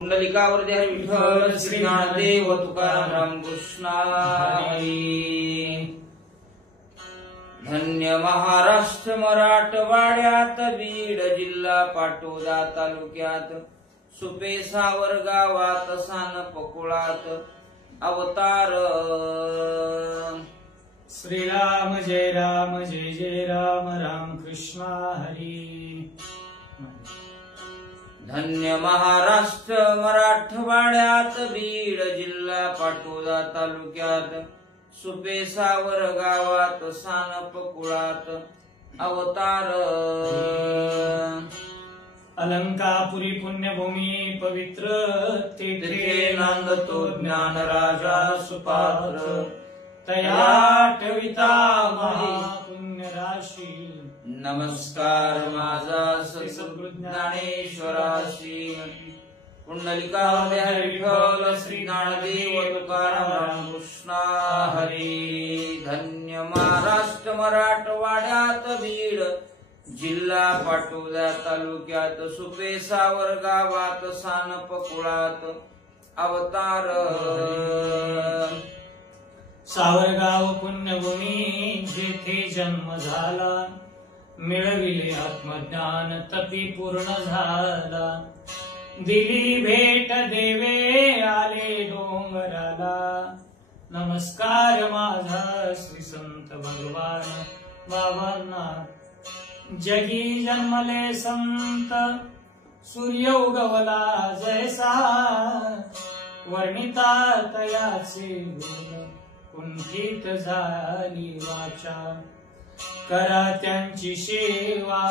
कुंडलिकावरती हरी विठ्ठल श्री ज्ञानदेव तुकाराम रामकृष्ण हरी। धन्य महाराष्ट्र मराठवाड्यात बीड जिल्हा पाटोदा तालुक्यात सुपेसावर गावात सानपकुळात अवतार श्रीराम जय राम जय जय राम राम कृष्ण हरी। धन्य महाराष्ट्र मराठवाड्यात बीड जिल्हा पाटोदा तालुक्यात सुपेसावर गावात सानपकुळात अवतार अलंकापुरी पुण्यभूमी पवित्र तेथे नांदतो ज्ञान राजा सुपात्र तया ठविता पुण्य राशी। नमस्कार माझा सद्गुरु ज्ञानेश्वराशी। कुंडलिकावरती हरी विठ्ठल श्री ज्ञानदेव तुकाराम रामकृष्ण हरी। धन्य महाराष्ट्र मराठवाड्यात बीड जिल्हा पाटोदा तालुक्यात सुपेसावर गावात सानपकुळात अवतार सावरगाव पुण्यभूमी जेथे जन्म झाला मिळविले आत्मज्ञान तपी पूर्ण झाला। दिली भेट देवे आले डोंगराला नमस्कार माझा श्री संत भगवान बाबांना। जगी जन्मले संत सूर्य उगवला जैसा वर्णिता तयाचे गुण कुंठित झाली वाचा। करा त्यांची सेवा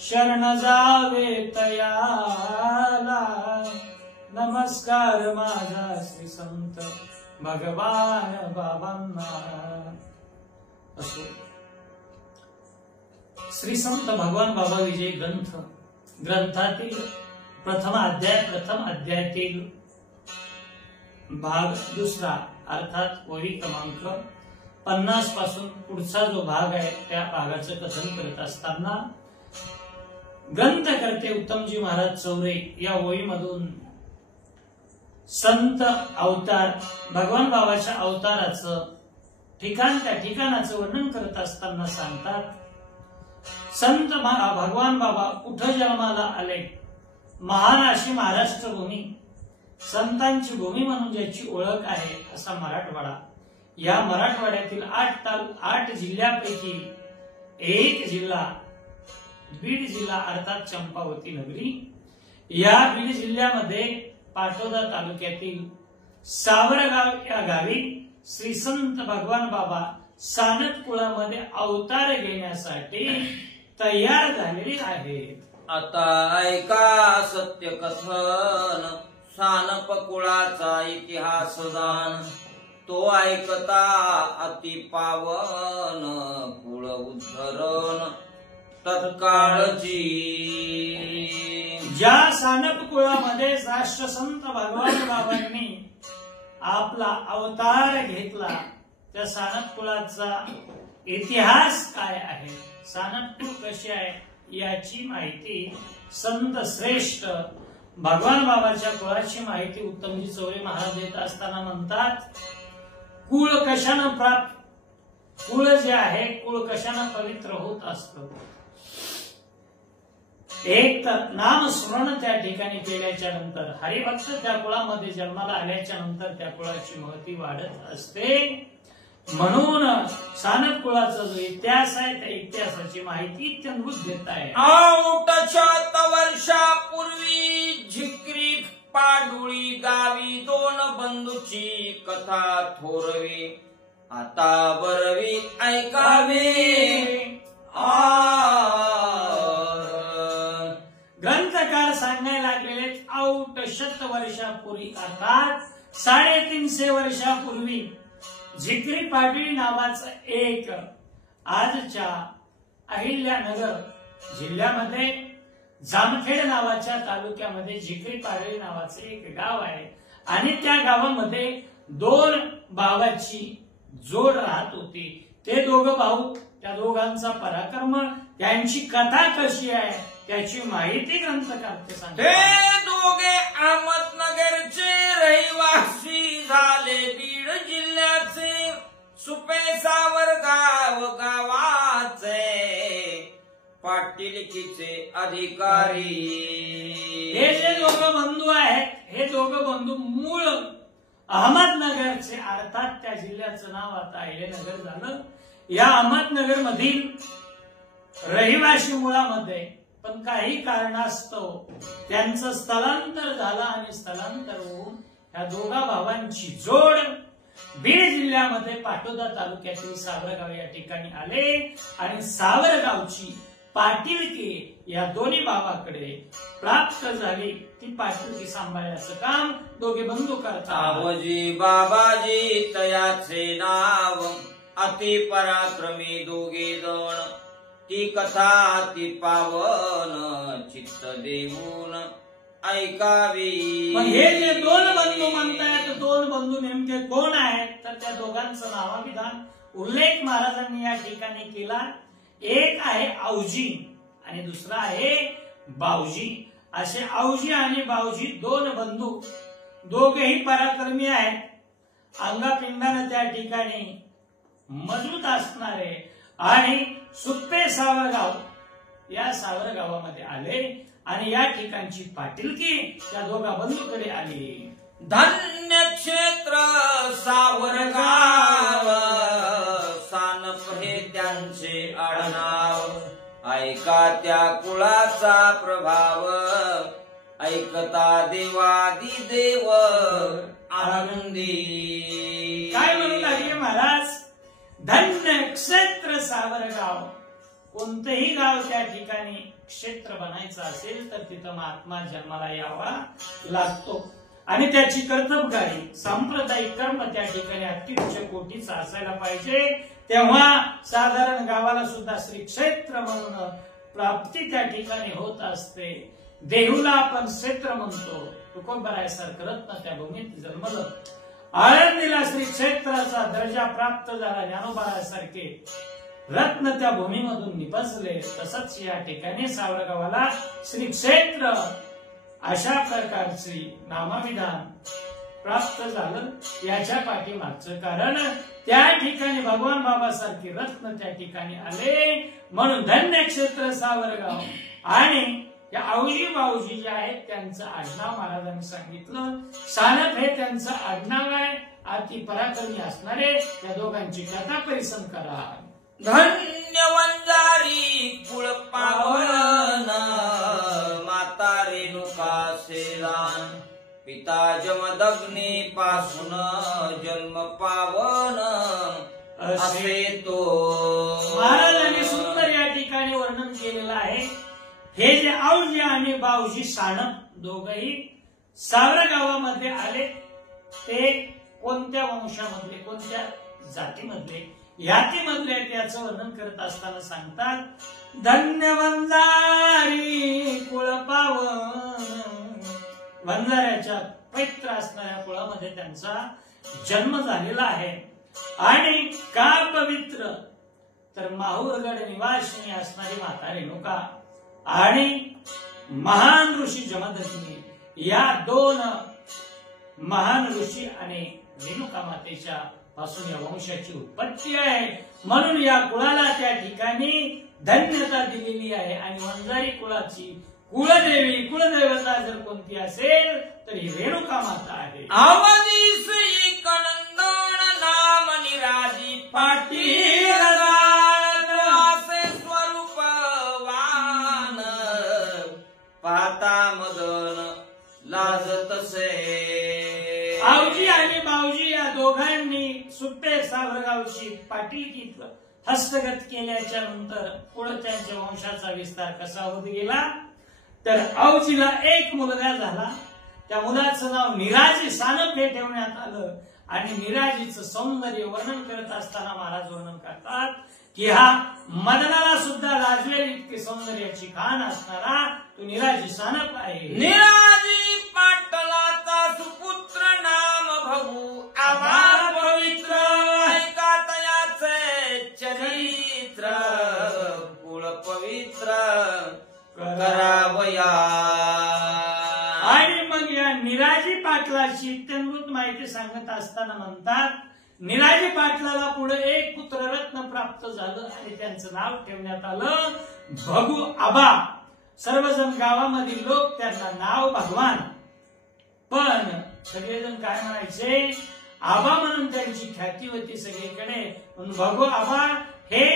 शरण जावे तयाला नमस्कार माझा श्री संत भगवान बाबांना। असो श्री संत भगवान बाबा विजय ग्रंथातील प्रथम अध्यायातील भाग दुसरा अर्थात ओळी क्रमांक 50 पासून पुढचा जो भाग आहे त्या भागाचं कथन करत असताना ग्रंथकर्ते उत्तमजी महाराज चौरे या ओळीमधून संत अवतार भगवान बाबाच्या अवताराचं ठिकाण त्या ठिकाणाचं वर्णन करत असताना सांगतात संत भगवान बाबा कुठं जन्माला आले। महान अशी महाराष्ट्र भूमी संतांची भूमी म्हणून ज्याची ओळख आहे असा मराठवाडा। या मराठवाड्यातील 8 जिल्ह्यापैकी एक जिल्हा बीड जिल्हा अर्थात चंपावती नगरी। या बीड जिल्ह्यामध्ये पाटोदा तालुक्यातील सावरगाव या गावी श्री संत भगवान बाबा सानपकुळामध्ये अवतार घेण्यासाठी तयार झालेले आहेत। आता ऐका सत्य कथन सानपकुळाचा इतिहास जाण। तो ऐकता अति पावन कुळ उद्धरण तत्काळची। ज्या सानपकुळामध्ये राष्ट्रसंत भगवान बाबांनी आपला अवतार घेतला त्या सानपकुळाचा इतिहास काय आहे, सानपकुळ कशी आहे याची माहिती संत श्रेष्ठ भगवान बाबाच्या कुळाची माहिती उत्तमजी चौरे महाराज देत असताना म्हणतात कुळ कशानं प्राप्त, कुळ जे आहे कुळ कशानं पवित्र होत असतं। एक तर नामस्मरण त्या ठिकाणी केल्याच्या नंतर हरिभक्त त्या कुळामध्ये जन्माला आल्याच्या नंतर त्या कुळाची महती वाढत असते। म्हणून सानपकुळाचा जो इतिहास आहे त्या इतिहासाची माहिती इत्यंभूत देत आहे। 8 वर्षापूर्वी झिक्री पाडुळी गावी 2 बंधूची कथा थोरवी आता बरवी ऐकावे। ग्रंथकार सांगायला लागलेले 8 वर्षापूर्वी अर्थात 350 वर्षापूर्वी झिक्री पाडुळी नावाचं एक आजच्या अहिल्यानगर जिल्ह्यामध्ये जामखेड नावाच्या तालुक्यामध्ये झिक्री पाडुळी नावाचं एक गाव आहे आणि त्या गावामध्ये 2 भावाची जोड राहत होती। ते दोघं भाऊ त्या दोघांचा पराक्रम त्यांची कथा कशी आहे त्याची माहिती ग्रंथकारते सांगतात. ते दोघे अहमदनगरचे रहिवासी झाले, बीड जिल्ह्याचे सुपे सावरगाव गावाचे पाटीलकीचे अधिकारी. हे जे दोघं बंधू आहेत, हे दोघं बंधू मूळ अहमदनगरचे, अर्थात त्या जिल्ह्याचं नाव आता अहिल्यानगर झालं. या अहमदनगर मधील रहिवासी मुळामध्ये पण काही कारणास्तव त्यांचं स्थलांतर झालं आणि स्थलांतर होऊन या दोघा भावांची जोड बीड जिल्ह्यामध्ये पाटोदा तालुक्यातील सावरगाव या ठिकाणी आले आणि सावरगावची पाटीलकी या दोन्ही भावाकडे प्राप्त झाली. ती पाटीलकी सांभाळण्याचं काम दोघे बंधू करतात. आबाजी बाबाजी तयाचे नाव, अति पराक्रमी दोघे जण, ती कथा ती पावन चित्त देऊन ऐकावी. पण हे जे दोन बंधू म्हणतायत, दोन बंधू नेमके कोण आहेत, तर त्या दोघांचं नावाविधान उल्लेख महाराजांनी या ठिकाणी केला. एक आहे औजी आणि दुसरा आहे बावजी. असे औजी आणि बावजी दोन बंधू, दोघेही पराक्रमी आहेत, अंगापिंडाने त्या ठिकाणी मजबूत असणारे आणि सुप्पे सावरगाव या सावरगावामध्ये आले आणि या ठिकाणची पाटीलकी त्या दोघा बंधूकडे आली. धन्य क्षेत्र सावरगाव, सानप हे त्यांचे आडनाव, ऐका त्या कुळाचा प्रभाव, ऐकता देवादी देव आनंदी. काय म्हणून लागले महाराज? धन्य क्षेत्र सावरगाव. कोणतेही गाव त्या ठिकाणी क्षेत्र बनायचं असेल तर तिथं महात्मा जन्माला यावा लागतो आणि त्याची कर्तबगारी सांप्रदायिक कर्म त्या ठिकाणी अत्युच्च कोटीचा असायला पाहिजे. तेव्हा साधारण गावाला सुद्धा श्री क्षेत्र म्हणून प्राप्ती त्या ठिकाणी होत असते. देहूला आपण क्षेत्र म्हणतो. तुकोबरायासारखं रत्न त्या भूमीत जन्मलं. आळंदीला श्री क्षेत्राचा दर्जा प्राप्त झाला. ज्ञानोबारायासारखे रत्न त्या भूमीमधून निपजले. तसंच या ठिकाणी सावरगावाला श्री क्षेत्र अशा प्रकारचे नामविधान प्राप्त झालं. याच्या पाठीमागचं कारण त्या ठिकाणी भगवान बाबासारखे रत्न त्या ठिकाणी आले म्हणून धन्य क्षेत्र सावरगाव. आणि या औजी बाऊजी जे आहेत त्यांचं आडनाव महाराजांनी सांगितलं. सानप हे त्यांचं आडनाव आहे. अति पराक्रमी असणारे या दोघांची कथा परिसन करा. धन्य वंजारी कुळ पावन, माता रेणुका सेदान, पिता जमदग्नी पासून जन्म पावन असे तो. महाराजांनी सुंदर या ठिकाणी वर्णन केलेलं आहे. हे जे औजी आणि बाऊजी सानप दोघही सावरगावामध्ये आले, ते कोणत्या वंशामधले, कोणत्या जातीमधले, यातीमधले त्याचं वर्णन करत असताना सांगतात. धन्य वंजारी कुळ पावन. वंजाऱ्याच्या पवित्र असणाऱ्या कुळामध्ये त्यांचा जन्म झालेला आहे. आणि का पवित्र, तर माहूरगड निवासिनी असणारी माता रेणुका आणि महान ऋषी जमदग्नी या दोन महान ऋषी आणि रेणुका मातेच्या पासून या वंशाची उत्पत्ती आहे. म्हणून या कुळाला त्या ठिकाणी धन्यता दिलेली आहे. आणि वंजारी कुळाची कुळदेवी, कुळदेवता जर कोणती असेल तर ही रेणुका माता आहे. आवाजी श्री कनंदन नाम निराजी पाटील, पाहता मदन लाजतसे. आवजी आणि बावजी या दोघांनी सुप्पे सावरगावची पाटीलकीत हस्तगत केल्याच्या नंतर पुढे त्यांच्या वंशाचा विस्तार कसा होत गेला, तर आवजीला एक मुलगा झाला. त्या मुलाचं नाव निराजी सानप हे ठेवण्यात आलं. आणि निराजीचं सौंदर्य वर्णन करत असताना महाराज वर्णन करतात की हा मदनाला सुद्धा लाजलेली इतकी सौंदर्याची खाण असणारा तो निराजी सानप आहे. निराजी पाटलाचा सुपुत्र नाम भगू आवार पवित्र, ऐका तयाचे चरित्र कुळ पवित्र करा पाटलाची इत्यंभूत माहिती सांगत असताना म्हणतात, निराजी पाटलाला पुढे एक पुत्ररत्न प्राप्त झालं आणि त्यांचं नाव ठेवण्यात आलं भगू आबा. सर्वजण गावामधील लोक त्यांना नाव भगवान, पण सगळेजण काय म्हणायचे, आबा म्हणून त्यांची ख्याती होती सगळीकडे. पण भगू आबा हे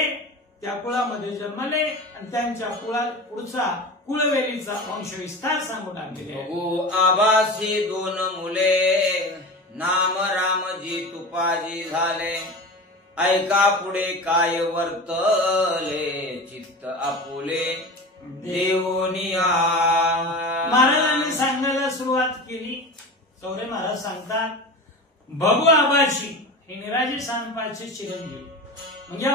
त्या कुळामध्ये जन्मले आणि त्यांच्या पुढचा कुळवेलीचा वंशविस्तार सांगू लागलेले. भगू आबासी 2 मुले, नाम रामजी तुपाजी झाले. ऐका पुढे काय वर्तले, चित्त आपुले देवोनिया. महाराजांनी सांगायला सुरुवात केली. चौरे महाराज सांगतात, भगू आबाची हे निराजी सांगपाचे चिरंजीव. म्हणजे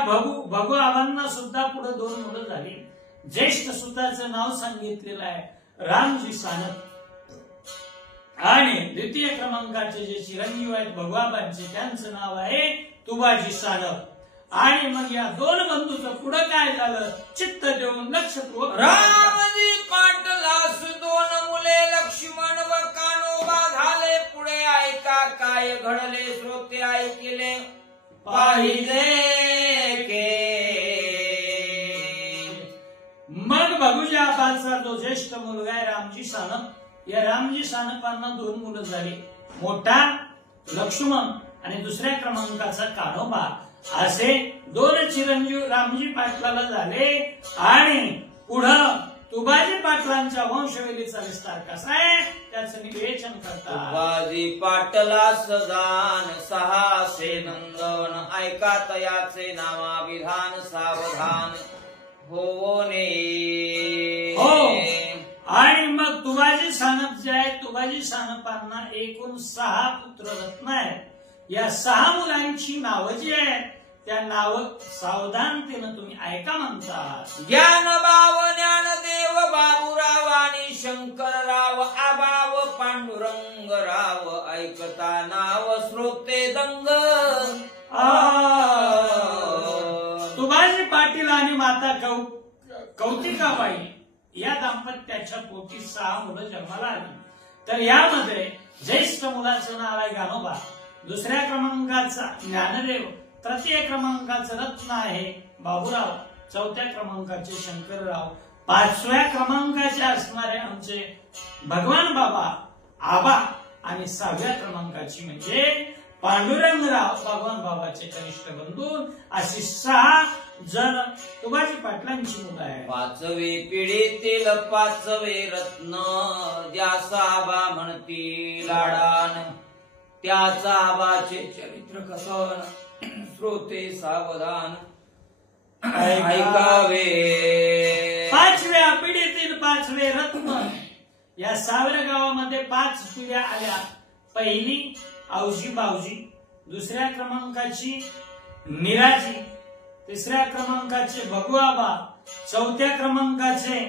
भगू आबांना सुद्धा पुढे 2 मुलं झाली. ज्येष्ठ सुताचं नाव सांगितलेलं आहे रामजी सानप, आणि द्वितीय क्रमांकाचे जे चिरंजीव आहेत भगू आबांचे त्यांचं नाव आहे तुबाजी सानप. आणि मग या 2 बंधूचं पुढे काय झालं, चित्त देऊन लक्षपूर्वक रामजी पाटलास 2 मुले, लक्ष्मण व कान्होबा झाले. पुढे ऐका काय घडले, श्रोते ऐकिले पाहिले के. मग भगूजी आबाचा जो ज्येष्ठ मुलगा आहे रामजी सानप, या रामजी सानपांना 2 मुलं झाली. मोठा लक्ष्मण आणि दुसऱ्या क्रमांकाचा कान्होबा. असे 2 चिरंजीव रामजी पाटलाला झाले. आणि पुढं तुबाजी पाटलांच्या वंशवेलीचा विस्तार कसा आहे त्याचं निवेचन करतात. तुबाजी पाटलास दान 6 नंदन, ऐका तयाचे नामाविधान सावधान होणे. हो. आणि मग तुबाजी सानप जे आहे, तुबाजी सानपांना एकूण 6 पुत्ररत्न आहेत. या 6 मुलांची नावं जी आहेत त्या नावं सावधानतेनं तुम्ही ऐका म्हणतात. ज्ञानबाव ज्ञानदेव बाबूराव आणि शंकरराव, आबाव पांडुरंगराव, ऐकता नाव श्रोते दंग. तुबाजी पाटील आणि माता कौतिकाबाई या दाम्पत्याच्या पोटी 6 मुलं जन्माला आली. तर यामध्ये ज्येष्ठ मुलाचं नाव आहे गानोबा, दुसऱ्या क्रमांकाचा ज्ञानदेव, तृतीय क्रमांकाचं रत्न आहे बाबूराव, चौथ्या क्रमांकाचे शंकरराव, 5व्या क्रमांकाचे असणारे आमचे भगवान बाबा आबा, आणि 6व्या क्रमांकाची म्हणजे पांडुरंगराव भगवान बाबाचे कनिष्ठ बंधू. अशी 6 जण तुबाजी पाटलांची मुलं आहेत. 5वी पिढीतील 5वे रत्न, ज्याचा आबा म्हणती लाडान, त्याचा आबाचे चरित्र कसन श्रोते सावधान ऐकावे. 5व्या पिढीतील 5वे रत्न. या 6व्या गावामध्ये 5 पिढ्या आल्या. पहिली औजी बावजी, दुसऱ्या क्रमांकाची निराजी, तिसऱ्या क्रमांकाचे भगुआबा, चौथ्या क्रमांकाचे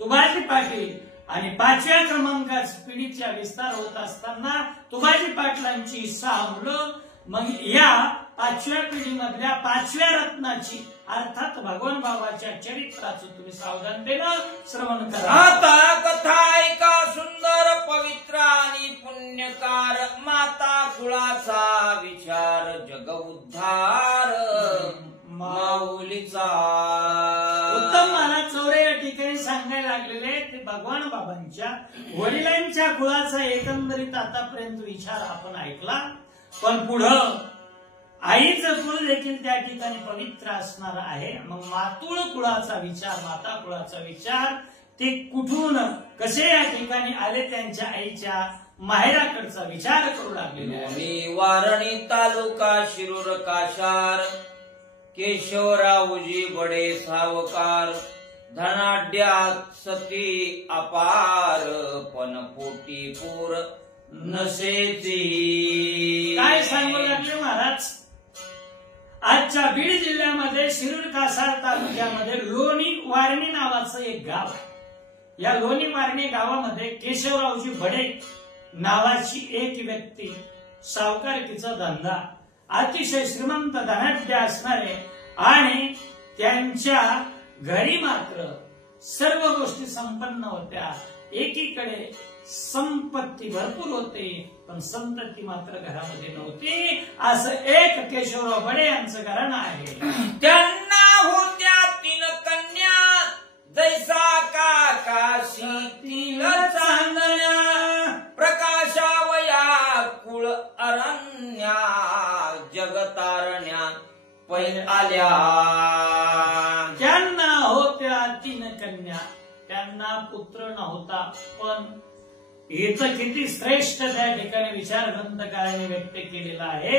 तुबाजी पाटील, आणि 5व्या क्रमांकाच्या पिढीचा विस्तार होत असताना तुबाजी पाटलांची 6 मुलं. मग या 5व्या पिढीमधल्या 5व्या रत्नाची अर्थात भगवान बाबाच्या चरित्राचं तुम्ही सावधानतेनं श्रवण करा. आता कथा ऐका सुंदर पवित्र आणि पुण्यकार, माता कुळाचा विचार जग उद्धार माऊलीचा. उत्तम महाराज चौरे या ठिकाणी सांगायला लागलेले ते भगवान बाबांच्या वडिलांच्या कुळाचा एकंदरीत आतापर्यंत विचार आपण ऐकला. पण पुढं आईचं कुळ देखील त्या ठिकाणी पवित्र असणार आहे. मग मातुळ कुळाचा विचार, माता कुळाचा विचार ते कुठून कसे या ठिकाणी आले, त्यांच्या आईच्या माहेराकडचा विचार करू लागलेले. वारणी तालुका शिरूर काशार, केशवरावजी बडे सावकार, धनाढ्यात सती अपार, पण पोटी पूर नसेची. काय सांगू लागले महाराज. आजच्या बीड जिल्ह्यामध्ये शिरूर कासार तालुक्यामध्ये लोणी वारणी नावाचं एक गाव आहे. या लोणी वारणी गावामध्ये केशवरावजी बडे नावाची एक व्यक्ती, सावकारकीचा धंदा, अतिशय श्रीमंत धनाढ्य असणारे, आणि त्यांच्या घरी मात्र सर्व गोष्टी संपन्न होत्या. एकीकडे संपत्ती भरपूर होते पण संतती मात्र घरामध्ये नव्हती. असं एक केशवराव बडे यांचं घराणं आहे. त्यांना होत्या 3 कन्या, जैसा काकाशी 3 चांदण्या, प्रकाशावया कुळ अरण्या, जगतारण्या पै आल्या. त्यांना होत्या 3 कन्या, त्यांना पुत्र नव्हता. पण हिचं किती श्रेष्ठ त्या ठिकाणी विचार ग्रंथकाराने व्यक्त केलेला आहे.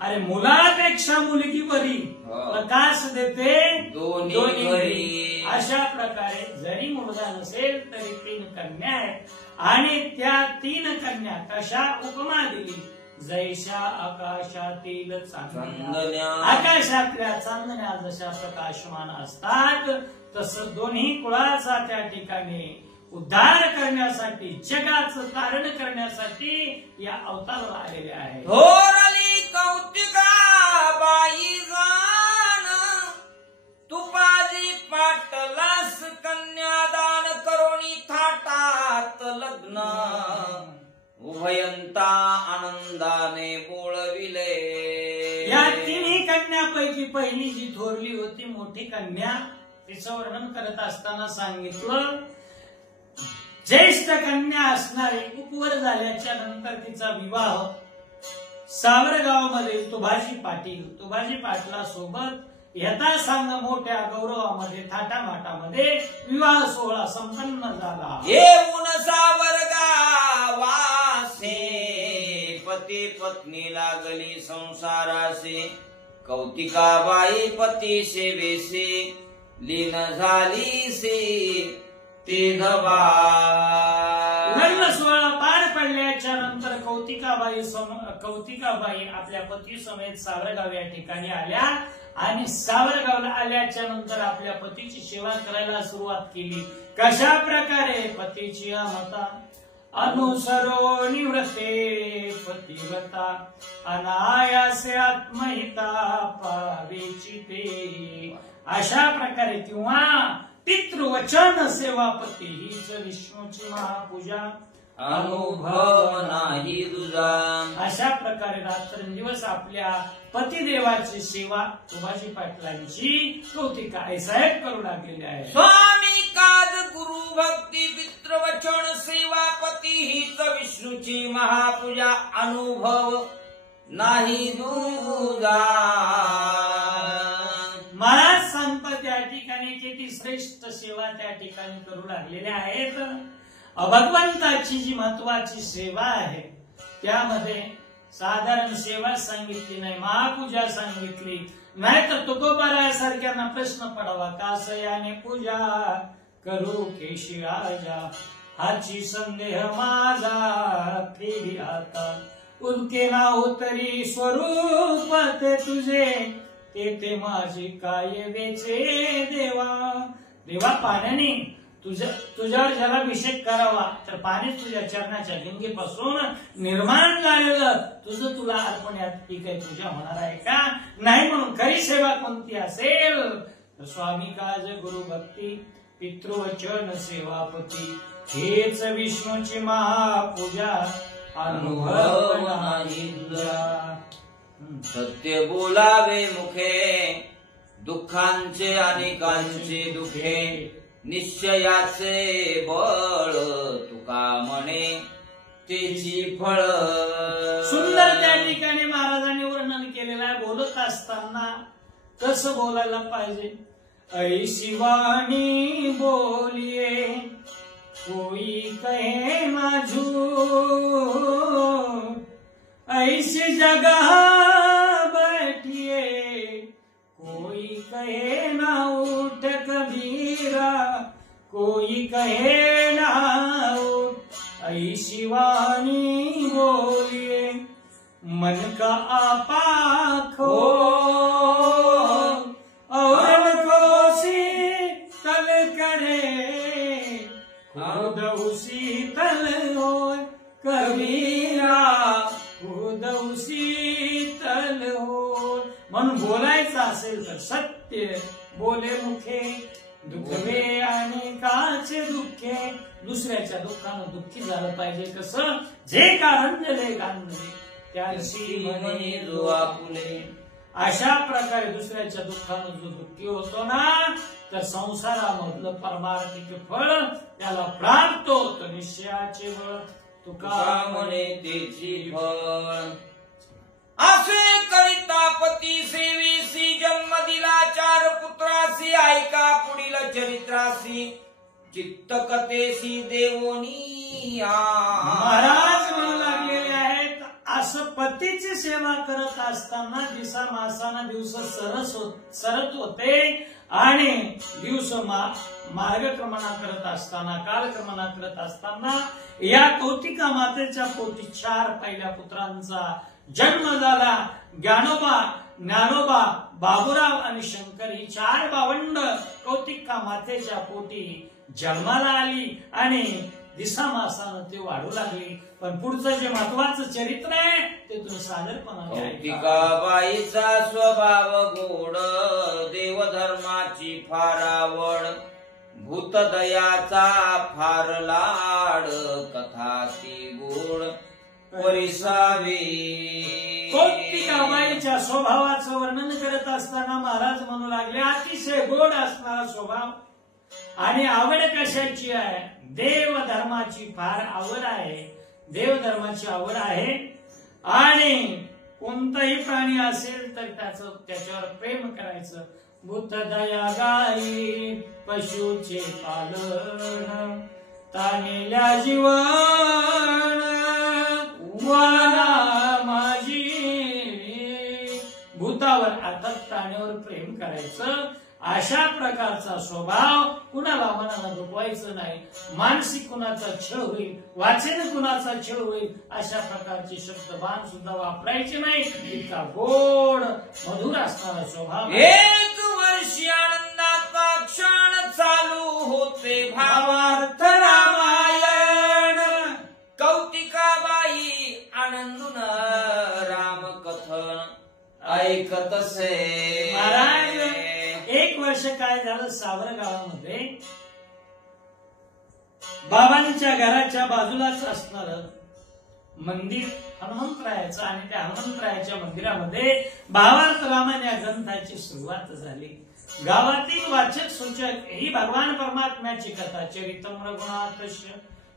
अरे मुलापेक्षा मुलगी बरी, प्रकाश देते दोन्ही घरी. अशा प्रकारे जरी मुलगा नसेल तरी 3 कन्या आहेत. आणि त्या 3 कन्या कशा उपमा दिली, जैशा आकाशातील चांदण्या. आकाशातल्या चांदण्या जशा प्रकाशमान असतात तसं दोन्ही कुळाचा त्या ठिकाणी उद्धार करण्यासाठी, जगाचं तारण करण्यासाठी या अवताराला आलेले आहे. थोरली कौतिकाबाई गाण, तुपाजी पाटलास कन्यादान, करोनी थाटात लग्न, उभयंता आनंदाने बोळविले. या 3 कन्यापैकी पहिली जी थोरली होती, मोठी कन्या, तिचं वर्णन करत असताना सांगितलं, ज्येष्ठ कन्या असणारी उपवर झाल्याच्या नंतर तिचा विवाह सावरगावामध्ये तुभाजी पाटला सोबत यथासांग मोठ्या गौरवामध्ये थाटामाटामध्ये विवाह सोहळा संपन्न झाला. येऊन सावरगावासे पती पत्नी लागली संसारासे, कौतिकाबाई पती सेवेसे लीन झालीसे ते धबा. लग्न सोहळा पार पडल्याच्या नंतर कौतिकाबाई आपल्या पती समेत सावरगाव या ठिकाणी आल्या आणि सावरगावला आल्याच्या नंतर आपल्या पतीची सेवा करायला सुरुवात केली. कशा प्रकारे, पतीची मता अनुसरो निवृत्ते पतिव्रता, अनायासे आत्महिता पावेची ते. अशा प्रकारे किंवा पितृवचन सेवापती हीच विष्णूची महापूजा, अनुभव नाही तुझा. अशा प्रकारे रात्रंदिवस आपल्या पतिदेवाची सेवा तुभाजी पाटलांची कौतिका आईसाहेब करू लागलेली आहे. स्वामी काज गुरु भक्ती पितृवचन सेवापती हीच विष्णूची महापूजा, अनुभव नाही तुझा. महाराज सांगतात त्या ठिकाणी किती श्रेष्ठ सेवा त्या ठिकाणी करू लागलेल्या आहेत. भगवंताची जी महत्वाची सेवा आहे त्यामध्ये साधारण सेवा सांगितली नाही, महापूजा सांगितली नाही, तर तुकोबारायासारख्यांना प्रश्न पडावा, कासयाने पूजा करू केशी राजा, हाची संदेह माझा फेरी आता, उलके नाव तरी स्वरूप ते तुझे, ते माझे काय वेचे देवा. देवा पाण्याने तुझ्यावर ज्याला अभिषेक करावा तर पाणीच तुझ्या चरणाच्या लिंगेपासून निर्माण झालेलं तुझं तुला अर्पण, यात ही काही पूजा होणार आहे का? नाही. म्हणून खरी सेवा कोणती असेल तर स्वामी काज गुरु भक्ती पितृवचन सेवापती हेच विष्णूची महापूजा, अनुभव नाही तुझा. सत्य बोलावे मुखे, दुःखांचे अनेकांचे दुखे, निश्चयाचे बळ तुका म्हणे तेची फळ. सुंदर त्या ठिकाणी महाराजांनी वर्णन केलेलं आहे. बोलत असताना कसं बोलायला पाहिजे. ऐशी वाणी बोलिये कोई कहे ना झूठ, ऐसी जगह बैठिए कोई कहे ना उठ कबीरा, कोई कहे ना उठ, ऐसी वाणी बोलिए मन का आपा खो, और को शीतल करे खुद उसी तल हो कबीरा, खुद उसी तल हो. म्हणून बोलायचं असेल तर सत्य बोले मुखे, दुखवे अनेकाचे दुःखे, दुसऱ्याच्या दुःखानं दुःखी झालं पाहिजे. कसं? जे कारंजले गांजले त्याशी म्हणे जो आपुले. अशा प्रकारे दुसऱ्याच्या दुःखानं जो दुःखी होतो ना, तर संसारामधलं परमार्थिक फळ त्याला प्राप्त होतं. निश्चयाचे बळ तुका म्हणे त्याची फळ. असे करिता पती सेवेसी जन्म दिला 4 पुत्रासी. ऐका पुढील चरित्रासी चित्त कथेसी देवोनी. महाराज म्हणू लागलेले आहेत, असं पतीची सेवा करत असताना दिसा मासाना दिवस सरत होते आणि दिवस मार्गक्रमणा करत असताना, कालक्रमणा करत असताना या कौतिका मातेच्या पोटी 4 पहिल्या पुत्रांचा जन्म झाला. ज्ञानोबा, बाबूराव आणि शंकर ही 4 भावंड कौतिका मातेच्या पोटी जन्माला आली आणि दिसामासानं ते वाढू लागली. पण पुढचं जे महत्वाचं चरित्र आहे ते तुम्ही सादरपणाने ऐका. कौतिकाबाईचा स्वभाव गोड, देवधर्माची फार आवड, भूतदयाचा फार लाड, कथा ती गोड परिसावी. कौतिकाबाईच्या स्वभावाचं वर्णन करत असताना महाराज म्हणू लागले, अतिशय गोड असणारा स्वभाव आणि आवड कशाची आहे? देवधर्माची फार आवड आहे. देवधर्माची आवड आहे आणि कोणताही प्राणी असेल तर त्याच्यावर प्रेम करायचं. भूतदया गाई पशुचे पालन, तानेल्या जीवन वना माझी. भूतावर अर्थात प्राण्यावर प्रेम करायचं. अशा प्रकारचा स्वभाव कुणाला मनाला दुखवायचं नाही. मानसिक कुणाचा छळ होईल, वाचेन कुणाचा छळ होईल, अशा प्रकारचे शब्दबाण सुद्धा वापरायचे नाही. इतका गोड मधुर असणारा स्वभाव. 1 वर्षी आनंदाचा क्षण चालू होते भावार्थ रामायण. कौतिकाबाई आनंदून राम कथन ऐकतसे. महाराज 1 वर्ष काय झालं, सावर गावामध्ये बाबांच्या घराच्या बाजूलाच असणार मंदिर हनुमंतरायाचं आणि त्या हनुमंतरायाच्या मंदिरामध्ये भावार्थ रामायण या ग्रंथाची सुरुवात झाली. गावातील वाचक सूचक ही भगवान परमात्म्याची कथा. चरितम रघुनाथस्य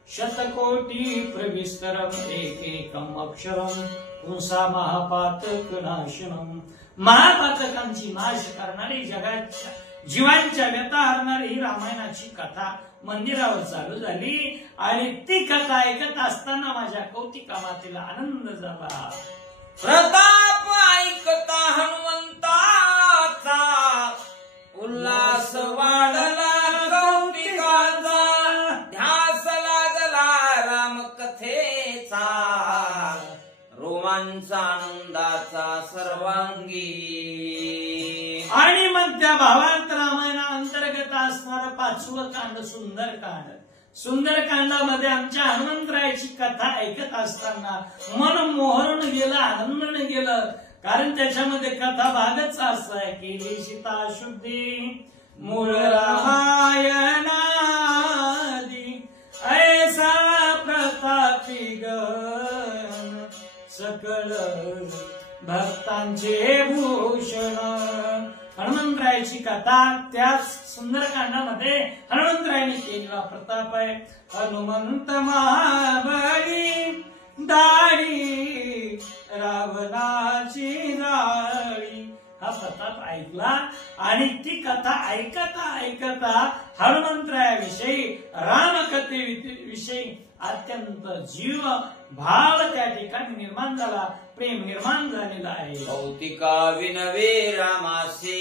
शतकोटी प्रविस्तरम एकैकम अक्षरम पुंसा महापातक नाशनम. महापातकांची नाश करणारी, जगाच्या जीवांच्या व्यथा हरणारी ही रामायणाची कथा मंदिरावर चालू झाली आणि ती कथा ऐकत असताना माझ्या कौतिका मातेला आनंद झाला. प्रताप ऐकता हनुमंताचा उल्हास वाढला. कौतिकाचा ध्यास लागला रामकथेचा. रोमांच आनंदाचा सर्वांगी. आणि मग त्या भावार्थ रामायणा अंतर्गत असणारं 5वं कांड सुंदरकांड. सुंदरकांडामध्ये आमच्या हनुमंतरायाची कथा ऐकत असताना मन मोहरून गेलं, आनंदाने गेलं. कारण त्याच्यामध्ये कथा भागच असा आहे की सीता शुद्धी मूळ रामायणादी ऐसा प्रतापी गण सकळ भक्तांचे भूषण. हनुमंतरायाची कथा त्या सुंदरकांडामध्ये हनुमंतरायाने केलेला प्रताप आहे. हनुमंत महाबळी दाढी रावणाची जाळी हा प्रताप ऐकला आणि ती कथा ऐकता ऐकता हनुमंतरायाविषयी, रामकथेविषयी अत्यंत जीव भाव त्या ठिकाणी निर्माण झाला, प्रेम निर्माण झालेला आहे. कौतिका विनवे रामासे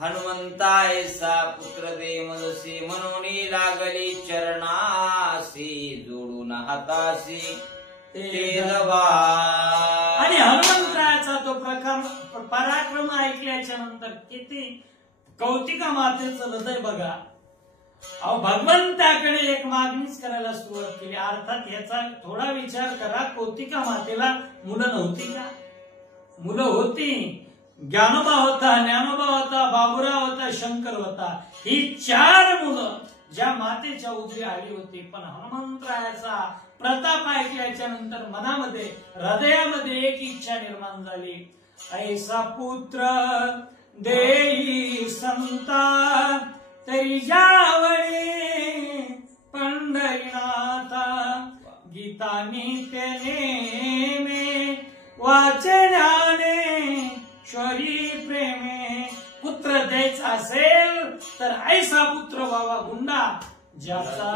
हनुमंतायसा पुत्र दे मनसे. म्हणून लागली चरणासी जोडून हातासी ते दबा. आणि हनुमंतरायाचा तो पराक्रम ऐकल्याच्या नंतर किती कौतिका मातेचं हृदय बघा. अहो भगवंताकडे एक मागणीच करायला सुरुवात केली. अर्थात याचा थोडा विचार करा, कौतिका मातेला मुलं नव्हती का? मुलं होती. ज्ञानोबा होता, ज्ञानोबा होता, बाबुराव होता, शंकर होता. ही 4 मुलं ज्या मातेच्या उदरी आली होती, पण हनुमंतरायाचा प्रताप ऐकल्याच्या नंतर मनामध्ये हृदयामध्ये एक इच्छा निर्माण झाली. ऐसा पुत्र देई संता तरी जावळे पंढरीनाथा. गीता नित्य नेमे वाचनाने श्वरी प्रेमे. पुत्र द्यायचा असेल तर ऐसा पुत्र व्हावा गुंडा ज्याचा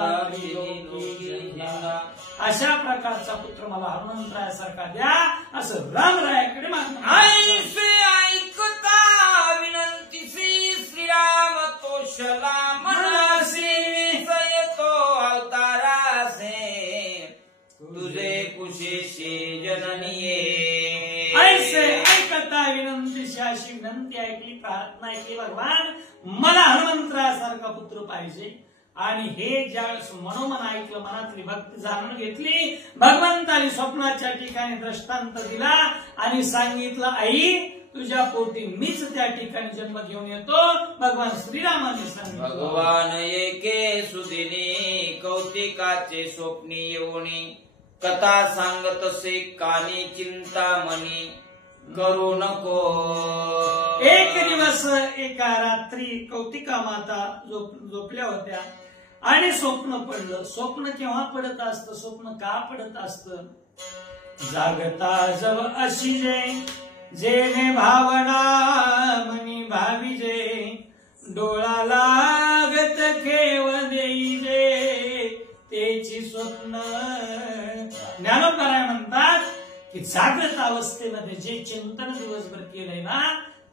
अशा प्रकारचा पुत्र मला हनुमंतरायासारखा द्या असं रामरायाकडे मागणं. ऐसे ऐकता विनंतीसी श्रीराम तोषला मनासी सयतो अवतारासे तुझे कुशेशी जननीये. ऐसे ऐकता विनंतीशी अशी विनंती ऐकली, प्रार्थना ऐकली. भगवान मला हनुमंतरायासारखा पुत्र पाहिजे. आणि हे ज्यावेळेस मनोमन ऐकलं, मनातली भक्ती जाणून घेतली, भगवंताने स्वप्नाच्या ठिकाणी दृष्टांत दिला आणि सांगितलं आई तुझ्या पोटी मीच त्या ठिकाणी जन्म घेऊन येतो. भगवान श्रीरामाने सांगितलं. भगवान एके सुदिनी कौतिकाचे स्वप्नी येऊनी कथा सांगतसे कानी चिंतामणी करू नको. एक दिवस एका रात्री कौतिका माता झोपल्या होत्या आणि स्वप्न पडलं. स्वप्न केव्हा पडत असतं, स्वप्न का पडत असतं? जागता जव अशी जेने भावना मनी भाविजे डोळा लागत खेव देईजे तेची स्वप्न. ज्ञानोबा म्हणतात की जागृत अवस्थेमध्ये जे चिंतन दिवसभर केलंय ना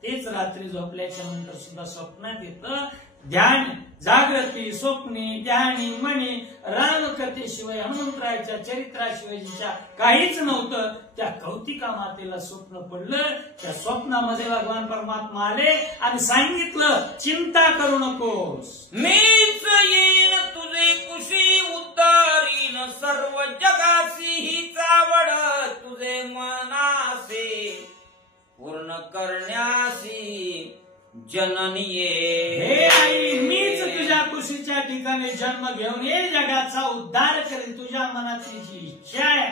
तेच रात्री झोपल्याच्या नंतर सुद्धा स्वप्नात येतं. ध्यान जागृती स्वप्नी ध्यानी मणी रामकथेशिवाय हनुमंतरायाच्या चरित्राशिवायच्या काहीच नव्हतं. त्या कौतिका मातेला स्वप्न पडलं. त्या स्वप्नामध्ये भगवान परमात्मा आले आणि सांगितलं चिंता करू नकोस, मीच येईन तुझे कुशी उद्धारीन सर्व जगासी ही चावड तुझे मनासे पूर्ण करण्यासी जननीये. हे आई मीच तुझ्या कुशीच्या ठिकाणी जन्म घेऊन ये जगाचा उद्धार करेल. तुझ्या मनातली जी इच्छा आहे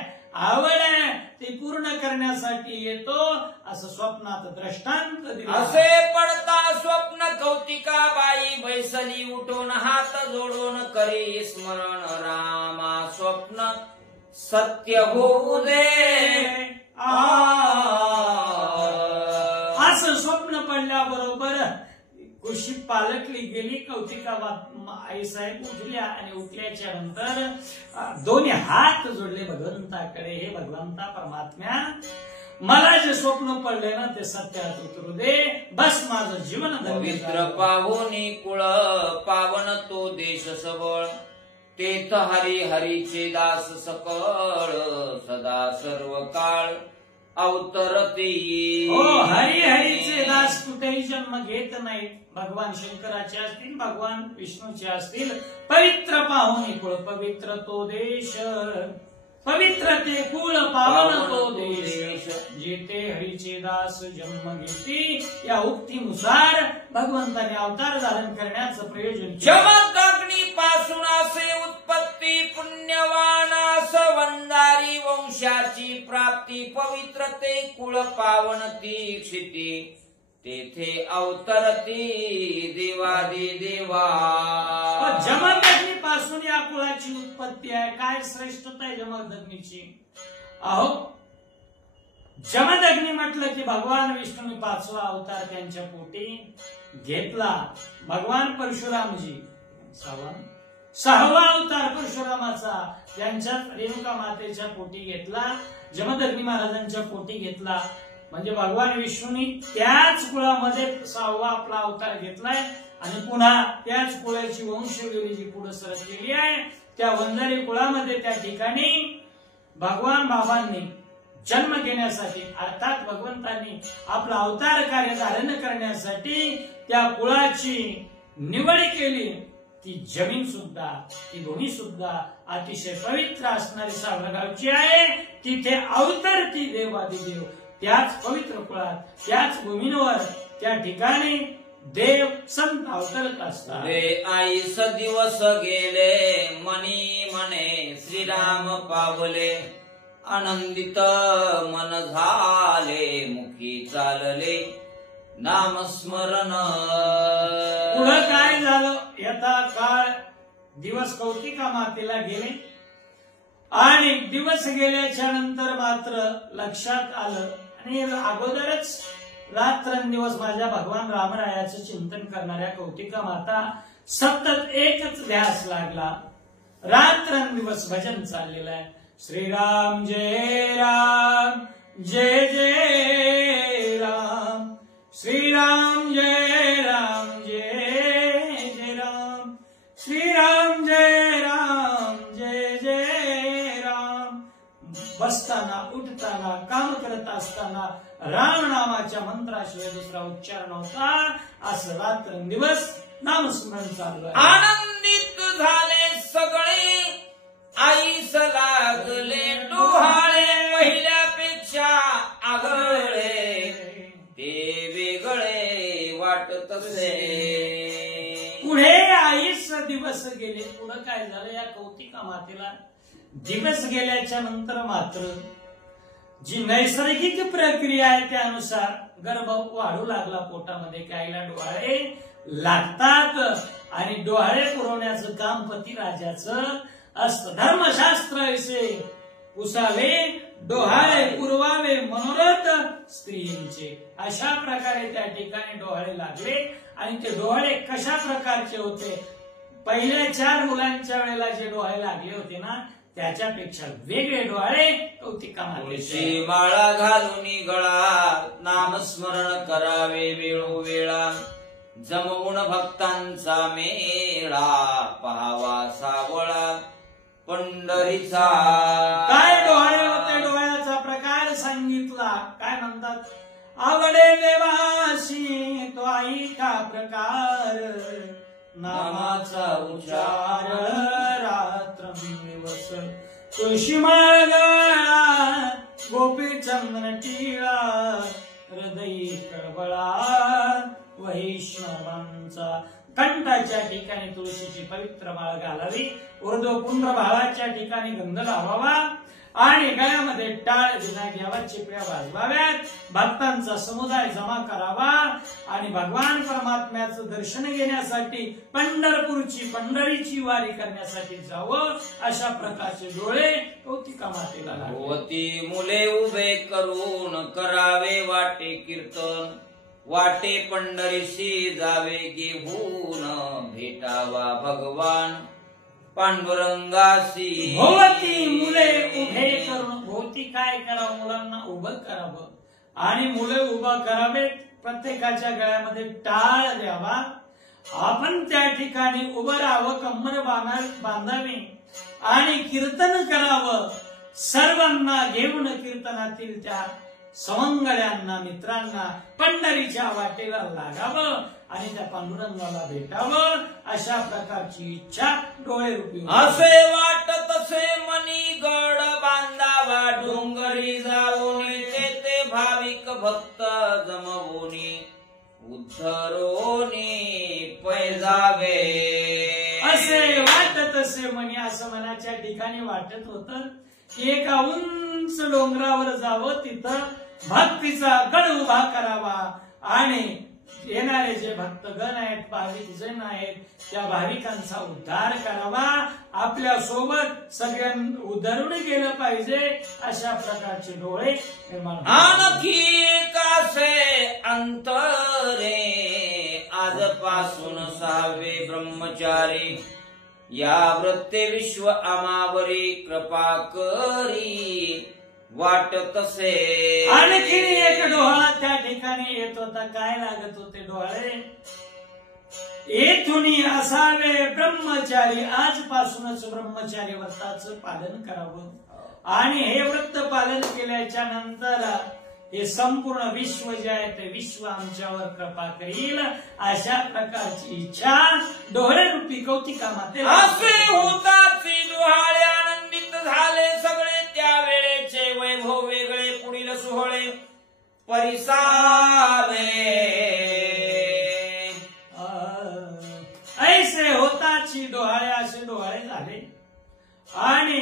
आवड आहे ती पूर्ण करण्यासाठी येतो असं स्वप्नात दृष्टांत दिलं. असे पडता स्वप्न कौतिका बाई बैसली उठून हात जोडून करी स्मरण रामा स्वप्न सत्य होऊ दे. असं स्वप्न पडल्याबरोबर कुशी पालटली गेली. कौतिका आई साहेब उठल्या आणि उठल्याच्या नंतर दोन्ही हात जोडले भगवंताकडे. हे भगवंता परमात्म्या मला जे स्वप्न पडले ना ते सत्यात उतरू दे. बस माझं जीवन पवित्र पाहुनी कुळ पावन तो देश सबळ तेथ हरी हरीचे दास सकळ सदा सर्व काळ अवतरती. हो हरी हरीचे दास कुठेही जन्म घेत नाहीत. भगवान शंकराचे असतील, भगवान विष्णूचे असतील. पवित्र पाहुणी कुळ पवित्र तो देश पवित्र ते कुळ पावन तो देश जेथे हरीचे दास जन्म घेती. या उक्तीनुसार भगवंताने अवतार धारण करण्याचं प्रयोजन जमदग्नी पासून असे उत्पत्ती पुण्यवानास वंदारी वंशाची प्राप्ती पवित्र ते कुळ पावन ती क्षिती तेथे अवतरती देवादी देवा. जमदग्नी पासून या कुळाची उत्पत्ती आहे. काय श्रेष्ठता आहे जमदग्नीची. अहो जमदग्नी म्हटलं की भगवान विष्णूने 5वा अवतार त्यांच्या पोटी घेतला. भगवान परशुरामजी 6वा अवतार परशुरामाचा त्यांच्या रेणुका मातेच्या पोटी घेतला. जमदग्नी महाराजांच्या पोटी घेतला. म्हणजे भगवान विष्णूंनी त्याच कुळामध्ये 6वा आपला अवतार घेतलाय आणि पुन्हा त्याच कुळाची वंशवेली जी पुढे सरकलेली आहे त्या वंजारी कुळामध्ये त्या ठिकाणी भगवान बाबांनी जन्म घेण्यासाठी अर्थात भगवंतांनी आपला अवतार कार्य धारण करण्यासाठी त्या कुळाची निवड केली. ती जमीन सुद्धा ती भूमी सुद्धा अतिशय पवित्र असणारी सावरगावची आहे. तिथे अवतरती देवादिदेव त्याच पवित्र कुळात त्याच भूमीवर त्या ठिकाणी देव संत अवतरत असतात. आईस दिवस गेले मनी म्हणे श्रीराम पावले आनंदित मन झाले मुखी चालले नामस्मरण. पुढं काय झालं? यथा काळ दिवस कौतिका मातेला गेले आणि दिवस गेल्याच्या नंतर मात्र लक्षात आलं आणि अगोदरच रात्रंदिवस माझ्या भगवान रामरायाचं चिंतन करणाऱ्या कौतिका माता सतत एकच ध्यास लागला. रात्रंदिवस भजन चाललेलं आहे. श्रीराम जय राम जय जय राम श्रीराम जय राम जय जय राम श्रीराम जय राम जय जय राम. बसताना उठताना काम करत असताना राम नामाच्या मंत्राशिवाय दुसरा उच्चार नव्हता. असं रात्रंदिवस नामस्मरण चालू आहे. आनंदित झाले सगळे आईस लागले डोहाळे पहिल्यापेक्षा आगळे ते वेगळे वाटतसे. पुढे आईस दिवस गेले. पुढे काय झालं? या कौतिका मातेला दिवस गेल्याच्या नंतर मात्र जी नैसर्गिक प्रक्रिया आहे त्यानुसार गर्भ वाढू लागला पोटामध्ये. काहीला डोहाळे लागतात आणि डोहाळे पुरवण्याचं काम पतिराजाचं असतं. धर्मशास्त्र ऐसे पुसावे डोहाळे पुरवावे मनोरथ स्त्रींचे. अशा प्रकारे त्या ठिकाणी डोहाळे लागले आणि ते डोहाळे कशा प्रकारचे होते? पहिल्या 4 मुलांच्या वेळेला जे डोहाळे लागले होते ना त्याच्यापेक्षा वेगळे डोहाळे कौतिका मातेचे. माळा घालून गळा नामस्मरण करावे वेळोवेळा जमवून भक्तांचा मेळा पहावा सावळा पंढरीचा. काय डोहाळे होते? डोळ्याचा प्रकार सांगितला. काय म्हणतात? आवडे देवाशी तो ऐका प्रकार नामाचा उच्चार रात्रंदिवस तुळशी माळ गळा गोपी चंदन टिळा हृदयी कळबळा वैष्णवांचा. कंठाच्या ठिकाणी तुळशीची पवित्र माळ घालावी. ऊर्ध्वपुंड्र भाळाच्या ठिकाणी गंध लावावा आणि गळ्यामध्ये टाळ विना घ्यावा. चिपळ्या वाजवाव्यात. भक्तांचा समुदाय जमा करावा आणि भगवान परमात्म्याचं दर्शन घेण्यासाठी पंढरीची वारी करण्यासाठी जावं. अशा प्रकारचे डोळे कौतिका मातेला होती मुले उभे करून करावे वाटे कीर्तन वाटे पंढरीशी जावे घेऊन भेटावा भगवान पांडुरंगाशी. भोवती मुले उभे करून. भोवती काय करावं? मुलांना उभं करावं आणि मुले उभं करावेत. प्रत्येकाच्या गळ्यामध्ये टाळ द्यावा. आपण त्या ठिकाणी उभं राहावं. कंबर बांधावी आणि कीर्तन करावं. सर्वांना घेऊन कीर्तनातील त्या सवंगड्यांना मित्रांना पंढरीच्या वाटेला लागावं आणि त्या पांडुरंगाला भेटावं. अशा प्रकारची इच्छा डोळे रूपी. असे वाटत असे मनी गड बांधावा डोंगरी जाऊन ते भाविक भक्त जमवूनी उद्धरोनी पैजावे. असे वाटत असे म्हणे. असं मनाच्या ठिकाणी वाटत होतं की एका उंच डोंगरावर जावं. तिथं भक्तीचा गड उभा करावा आणि येणारे जे भक्तगण आहेत भाविक जन आहेत त्या भाविकांचा उद्धार करावा. आपल्या सोबत सगळ्यांना उद्धरून गेलं पाहिजे. अशा प्रकारचे डोळे निर्माण. आणखी कासे अंतरे आजपासून 6वे ब्रह्मचारी या वृत्ते विश्व आमावरी कृपा करी वाटत असे. आणखी एक डोळा त्या ठिकाणी येत होता. काय लागत होते डोळे? येथून असावे ब्रह्मचारी. आजपासूनच ब्रह्मचारी व्रताचं पालन करावं आणि हे व्रत पालन केल्याच्या नंतर हे संपूर्ण विश्व जे आहे ते विश्व आमच्यावर कृपा करील. अशा प्रकारची इच्छा डोळे रूपी कौतिका माते. असे होताची डोहाळे आनंदित झाले सगळे. त्या वेळेचे वैभव वेगळे पुढील सोहळे परिसावे. ऐसे होताची डोहाळे असे डोहाळे झाले आणि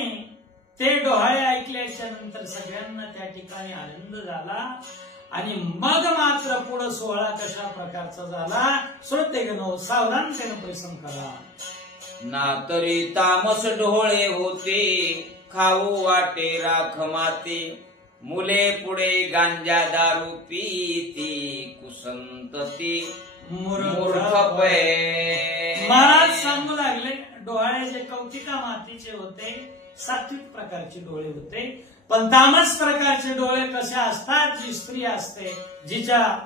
ते डोहाळे ऐकल्याच्या नंतर सगळ्यांना त्या ठिकाणी आनंद झाला आणि मग मात्र पुढे सोहळा कशा प्रकारचा झाला श्रोतेगण सावधानतेने परिश्रम करा. ना तरी तामस डोळे होते खाऊ वाटे राख माते मुले पुढे गांजा दारू पीती कुसंतती मूर्ख पै. महाराज सांगू लागले डोहाळे जे कौतिका मातीचे होते सात्विक प्रकारचे डोळे होते पण तामस प्रकारचे डोळे कसे असतात. जी स्त्री असते जिच्या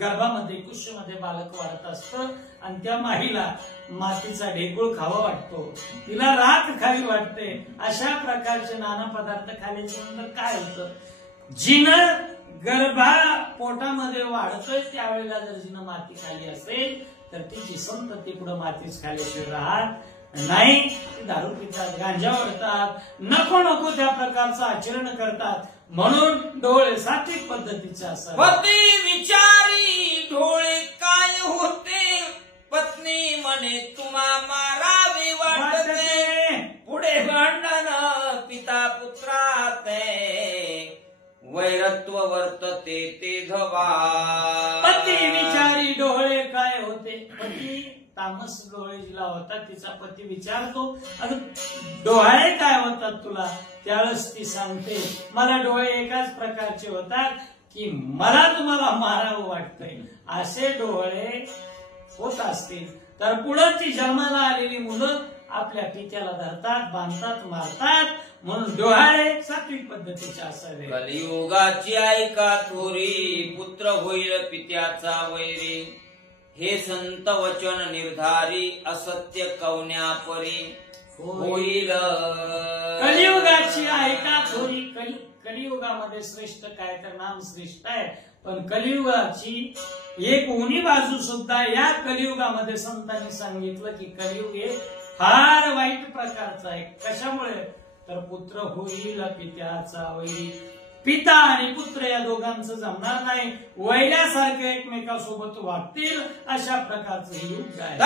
गर्भामध्ये कुशीमध्ये बालक वाढत असतं आणि त्या माईला मातीचा ढेकूळ खावा वाटतो तिला राख खावी वाटते अशा प्रकारचे नाना पदार्थ खाल्याच्या नंतर काय होतं जिनं गर्भा पोटामध्ये वाढतोय त्यावेळेला जर जिनं माती खाली असेल तर तिची संतती पुढे मातीच खाल्याशिवाय राहत नाही. दारू पितात गांजा ओढतात नको नको त्या प्रकारचं आचरण करतात म्हणून डोळे सात्विक पद्धतीचे असतात. पती विचारी डोळे काय होते पत्नी म्हणे तुम्हा मारावे वाटते पुढे भांडण पिता पुत्रात वैरत्व वर्तते ते धवा. पती विचारी डोळे काय होते. पती तामस डोळे जिला होतात तिचा पती विचारतो अगं डोळे काय होतात तुला त्यावेळेस ती सांगते मला डोळे एकाच प्रकारचे होतात की मला तुम्हाला मारावं वाटतंय. असे डोळे होत असतील तर पुढे ती जन्माला आलेली मुलं आपल्या पित्याला धरतात बांधतात मारतात म्हणून डोहाळे सात्विक पद्धतीचे असावे. कलियुगाची ऐका थोरी पुत्र होईल पित्याचा वैरी हे संत वचन निर्धारी असत्य कवन्या परी होईल. कलियुगाची ऐका थोरी. कलियुगामध्ये श्रेष्ठ काय तर नाम श्रेष्ठ आहे पण कलियुगाची एक उनी बाजू सुद्धा या कलियुगामध्ये संतांनी सांगितलं की कलियुग हे फार वाईट प्रकारचा आहे. कशामुळे तर पुत्र होईल पित्याचा वैरी. पिता आणि पुत्र या दोघांचं जमणार नाही वैल्यासारखे एकमेकासोबत वागतील अशा प्रकारचं युग आहे.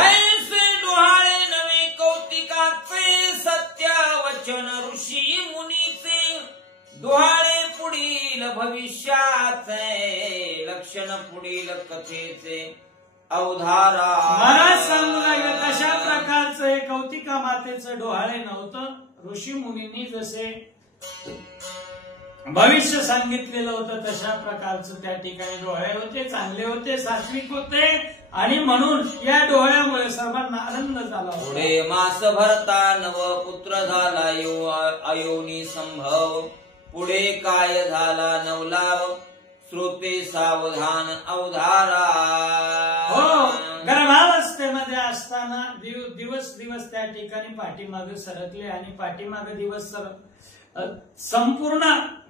डोहाळे नवे कौतिकाचे सत्य वचन ऋषी मुनीचे डोहाळे पुढील भविष्याचे लक्षण पुढील कथेचे अवधारा. महाराज सांगू लागले कशा प्रकारचे कौतिका मातेचं डोहाळे नव्हतं. ऋषी मुनींनी जसे भविष्य सांगितलेलं होतं तशा प्रकारचं त्या ठिकाणी डोळे होते चांगले होते सात्विक होते आणि म्हणून या डोळ्यामुळे सर्वांना आनंद झाला. पुढे मास भरता नव पुत्र झाला अयोनी संभव पुढे काय झाला नवलाव श्रोते सावधान अवधारा. हो गर्भावस्थेमध्ये असताना दिवस दिवस त्या ठिकाणी पाठीमागे सरकले आणि पाठीमागे दिवस संपूर्ण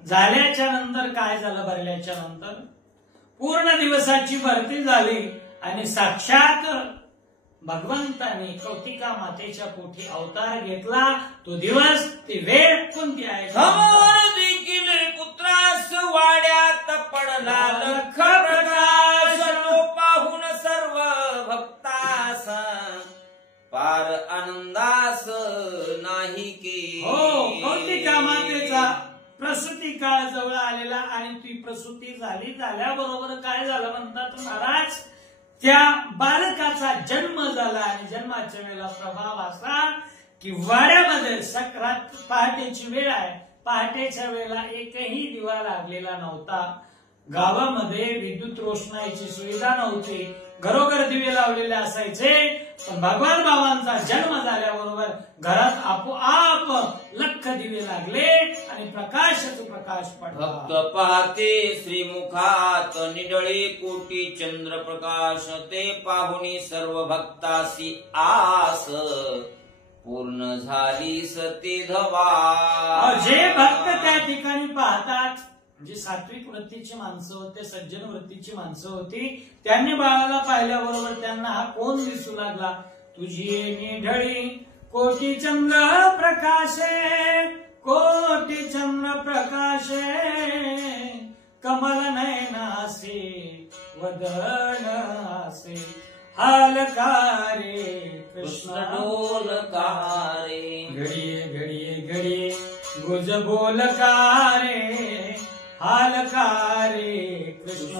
झाल्याच्या नंतर काय झालं भरल्याच्या नंतर पूर्ण दिवसाची भरती झाली आणि साक्षात भगवंताने कौतिका मातेच्या पोटी अवतार घेतला. तो दिवस ती वेळ कोणती आहे. देखील पुत्रास वाड्यात पडला लख प्रकाश तो पाहून सर्व भक्तास पार आनंदास नाही की. हो कौतिका मातेचा प्रसूती काळ जवळ आलेला आणि ती प्रसूती झाल्याबरोबर काय झालं म्हणतात महाराज त्या बालकाचा जन्म झाला आणि जन्माच्या वेळेला प्रभाव असा की वाड्यामध्ये सक्रात पहाटेची वेळ आहे. पहाटेच्या वेळेला एकही दिवा लागलेला नव्हता. गावामध्ये विद्युत रोषणाईची सुविधा नव्हती. घरोघर दिवे लावलेले असायचे पण भगवान बाबांचा जन्म झाल्याबरोबर घरात आपोआप लख दिवे लागले आणि प्रकाशाचा प्रकाश पडला. भक्त पाहते श्रीमुखात निडळी कोटी चंद्र प्रकाश ते पाहुणी सर्व भक्तासी आस पूर्ण झाली सती धवा. जे भक्त त्या ठिकाणी पाहतात जी सात्विक वृत्तीची माणसं होते सज्जन वृत्तीची माणसं होती त्यांनी बाळाला पाहिल्याबरोबर त्यांना हा कोण दिसू लागला. तुझी निढळी कोटी चंद्र प्रकाशे कोटी चंद्र प्रकाशे कमल नयना वदन असे हालकारे कृष्ण बोलकारे घडिये घडिये घडिये गुज बोलकारे हालकारे कृष्ण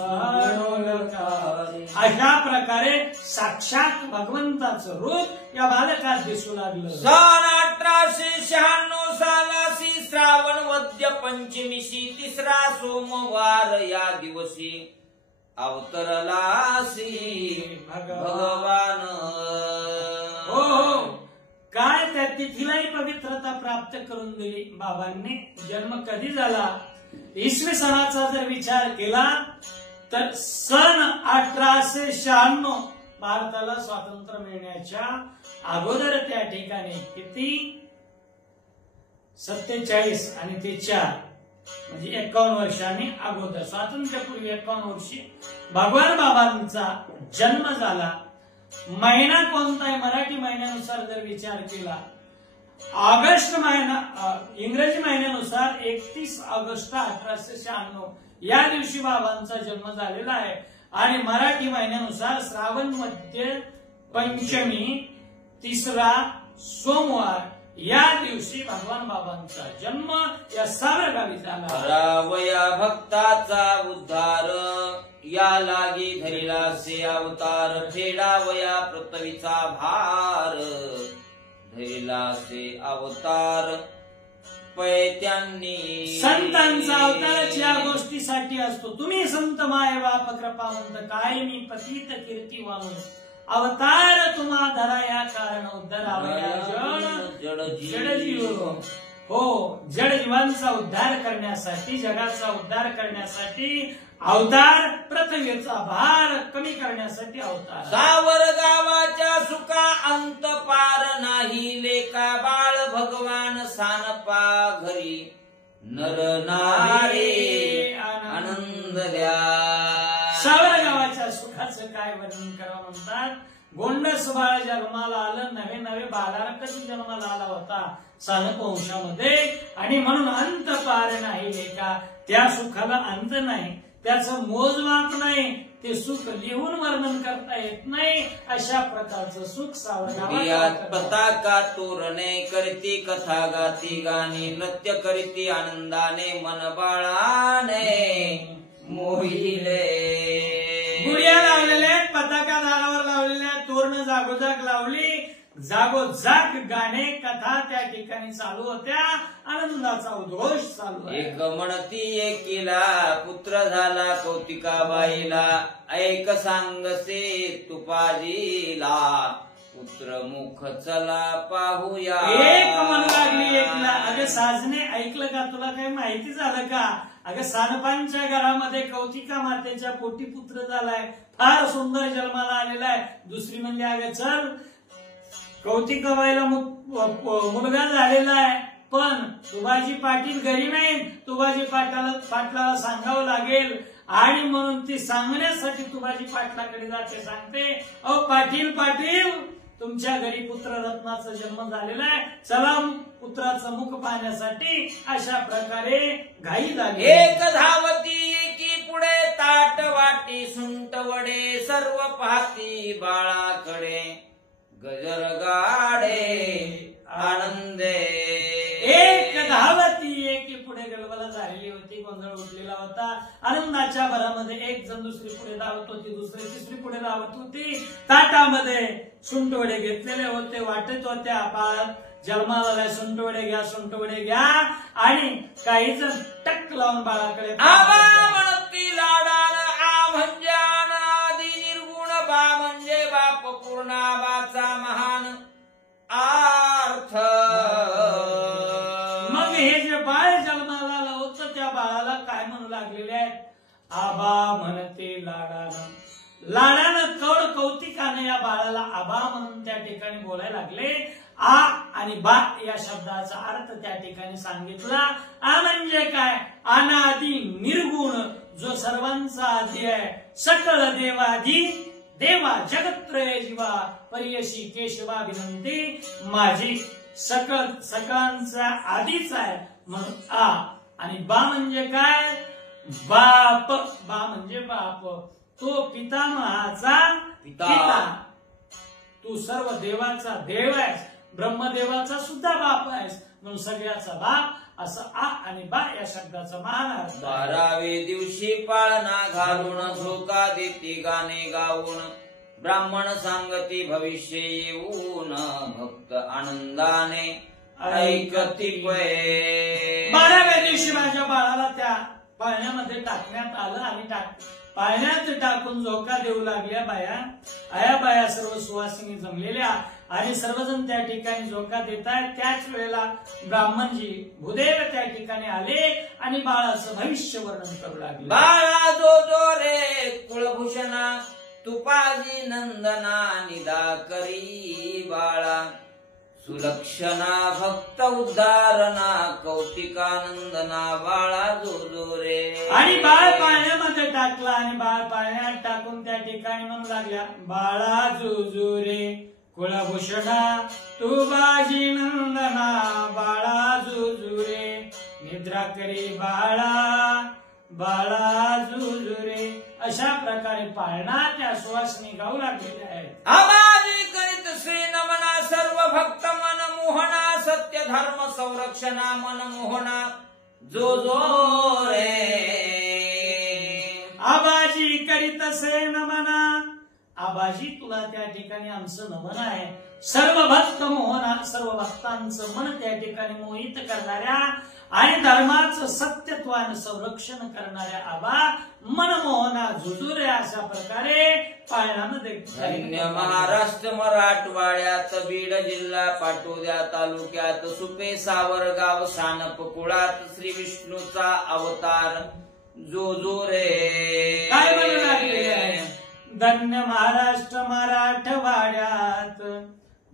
बोलकारे. अशा प्रकारे साक्षात भगवंताचं रूप या बालकात दिसू लागलं. सन 1896 सालासी श्रावण वद्य पंचमीशी 3रा सोमवार या दिवशी अवतरलासी भगवान. हो, काय त्या तिथीलाही पवित्रता प्राप्त करून दिली बाबांनी. जन्म कधी झाला इसवी सणाचा जर विचार केला तर सन 1896 भारताला स्वातंत्र्य मिळण्याच्या अगोदर त्या ठिकाणी किती 47 आणि ते 4 म्हणजे 51 वर्षांनी अगोदर स्वातंत्र्यापूर्वी 51 वर्षी भगवान बाबांचा जन्म झाला. महिना कोणता आहे मराठी महिन्यानुसार जर विचार केला ऑगस्ट महिना इंग्रजी महिन्यानुसार 31 ऑगस्ट 1896 या दिवशी बाबांचा जन्म झालेला आहे आणि मराठी महिन्यानुसार श्रावण मध्य पंचमी 3रा सोमवार या दिवशी भगवान बाबांचा जन्म या सावरगावी झाला. रावया भक्ताचा उद्धार या लागी धरिला से अवतार फेडावया पृथ्वीचा भार धरिला से अवतार पैत्यांनी. संतांचा अवताराची या गोष्टीसाठी असतो. तुम्ही संत माय बाप कृपावंत काय मी पतित कीर्तिवान अवतार तुम्हा धरा या कारण उद्धरावया जडजीव. हो, जडजीवांचा उद्धार करण्यासाठी जगाचा उद्धार करण्यासाठी अवतार पृथ्वीचा भार कमी करण्यासाठी अवतार. सावर गावाच्या सुका अंत पार नाही लेका बाळ भगवान सानपा घरी नर नारी आनंद द्या. सावर गावाच्या सुखाचं काय वर्णन करावं म्हणतात. गोंडस बाळ जन्माला आलं नवे नवे बाळाला कधी जन्माला आला होता सानप वंशामध्ये आणि म्हणून अंत पार नाही लेका. त्या सुखाला अंत नाही, त्याचं मोजमाप नाही, ते सुख लिहून वर्णन करता येत नाही. अशा प्रकारचं सुख सावर पताका तोरणे करती कथा गाती गाणी नृत्य करीती आनंदाने मन बाळाने मोहिले. गुढिया लावलेल्या आहेत, पताका दारावर लावलेल्या आहेत, तोरण जागोजाग लावली, जागोजाग गाणे कथा त्या ठिकाणी चालू होत्या, आनंदाचा उद्घोष चालू आहे. एक म्हणती एकीला पुत्र झाला कौतिकाबाईला ऐक सांगसे तुपाजीला पुत्र मुख चला पाहूया. एक म्हणू लागली एकला, अगं साजने ऐकलं का, तुला काही माहिती झालं का, अगं सानपांच्या घरामध्ये कौतिका मातेच्या पोटी पुत्र झालाय, फार सुंदर जन्माला आलेला आहे. दुसरी म्हणजे अगं चल कौतिकाबाईला मुलगा झालेला आहे पण तुबाजी पाटील घरी नाही, तुबाजी पाटलाला सांगावं लागेल आणि म्हणून ती सांगण्यासाठी तुबाजी पाटलाकडे जाते, सांगते अहो पाटील पाटील तुमच्या घरी पुत्ररत्नाचा जन्म झालेला आहे, चला पुत्राचं मुख पाहण्यासाठी. अशा प्रकारे घाई झाली. एक धावती एकी पुढे ताट वाटी सुंट वडे सर्व पाहती बाळाकडे गजर गाडे आनंदे. एक धावती एकी पुढे गलबला झालेली होती, गोंधळ उठलेला होता. आनंदाच्या भरामध्ये एक जण दुसरी पुढे धावत होती, दुसरी तिसरी पुढे धावत होती. ताटामध्ये सुंटवडे घेतलेले होते, वाटत होत्या बाळ जन्माला सुंटवडे घ्या सुंटवडे घ्या आणि काही जण टक लावून बाळाकडे आबा म्हणती लाडान आ म्हणजे आदी निर्गुण बा म्हणजे बाप पूर्णाबाचा महान अर्थ. मग हे जे बाळ जन्माला आलं होतं त्या बाळाला काय म्हणू लागलेले आहेत, आबा म्हणते लाडानं. लाडानं कौड कौतिकाने या बाळाला आबा म्हणून त्या ठिकाणी बोलायला लागले. आ आणि बा या शब्दाचा अर्थ त्या ठिकाणी सांगितला. आ म्हणजे काय, अनादी निर्गुण जो सर्वांचा आधी आहे, सकळ देवाधी देवा जगत्रय जीवा परियशी केशवा विनंती, माझी सकळांचा आधीच आहे म्हणून आ. आणि बा म्हणजे काय, बाप, बा म्हणजे बाप. तो पितामहाचा पिता, तू सर्व देवाचा देव आहेस, ब्रह्मदेवाचा सुद्धा बाप आहेस, म्हणून सगळ्याचा बाप असं आ आणि बा या शब्दाचा महान अर्थ. 12वे दिवशी पाळणा घालून झोका देती गाणे गाऊन, ब्राह्मण सांगती भविष्य येऊन, भक्त आनंदाने ऐकती पै. 12व्या दिवशी माझ्या बाळाला त्या पाळण्यामध्ये टाकण्यात आलं आणि पाळण्यात टाकून झोका देऊ लागल्या बाया. आया बाया सर्व सुवासिनी जमलेल्या आणि सर्वजण त्या ठिकाणी झोका देत आहेत. त्याच वेळेला ब्राह्मणजी भूदेव त्या ठिकाणी आले आणि बाळाचं भविष्य वर्णन करू लागले. बाळा जो रे कुलभूषणा, तुपाजी नंदना निदा करी बाळा, सुलक्षणा भक्त उद्धारणा, कौतिकानंदना बाळा जो रे. आणि बाळ पाळण्यामध्ये टाकला आणि बाळ पाळण्यात टाकून त्या ठिकाणी म्हणू लागल्या, बाळा जो रे कुलभूषणा, तू बाजी नंदना बाळा जो रे, निद्रा करी बाळा बाळा जो रे. अशा प्रकारे पाळणा त्या सुवासिनी गाऊ लागलेल्या आहेत. आवाजी करीत श्री नमना, सर्व भक्त मन मोहना, सत्य धर्म संरक्षणा मन मोहना, जो रे. आबाजी करीत से नमना, आबाजी तुला त्या ठिकाणी आमचं नमन आहे. सर्व भक्त मोहना, सर्व भक्तांचं मन त्या ठिकाणी मोहित करणाऱ्या आणि धर्माचं सत्यत्वानं संरक्षण करणाऱ्या आबा मनमोहना जुजुरे अशा प्रकारे पाळण्यामध्ये. धन्य महाराष्ट्र मराठवाड्यात, बीड जिल्हा पाटोद्या तालुक्यात, सुपे सावरगाव सानप कुळात, श्री विष्णूचा अवतार जो रे. काय म्हणू लागलेले आहे? धन्य महाराष्ट्र मराठवाड्यात,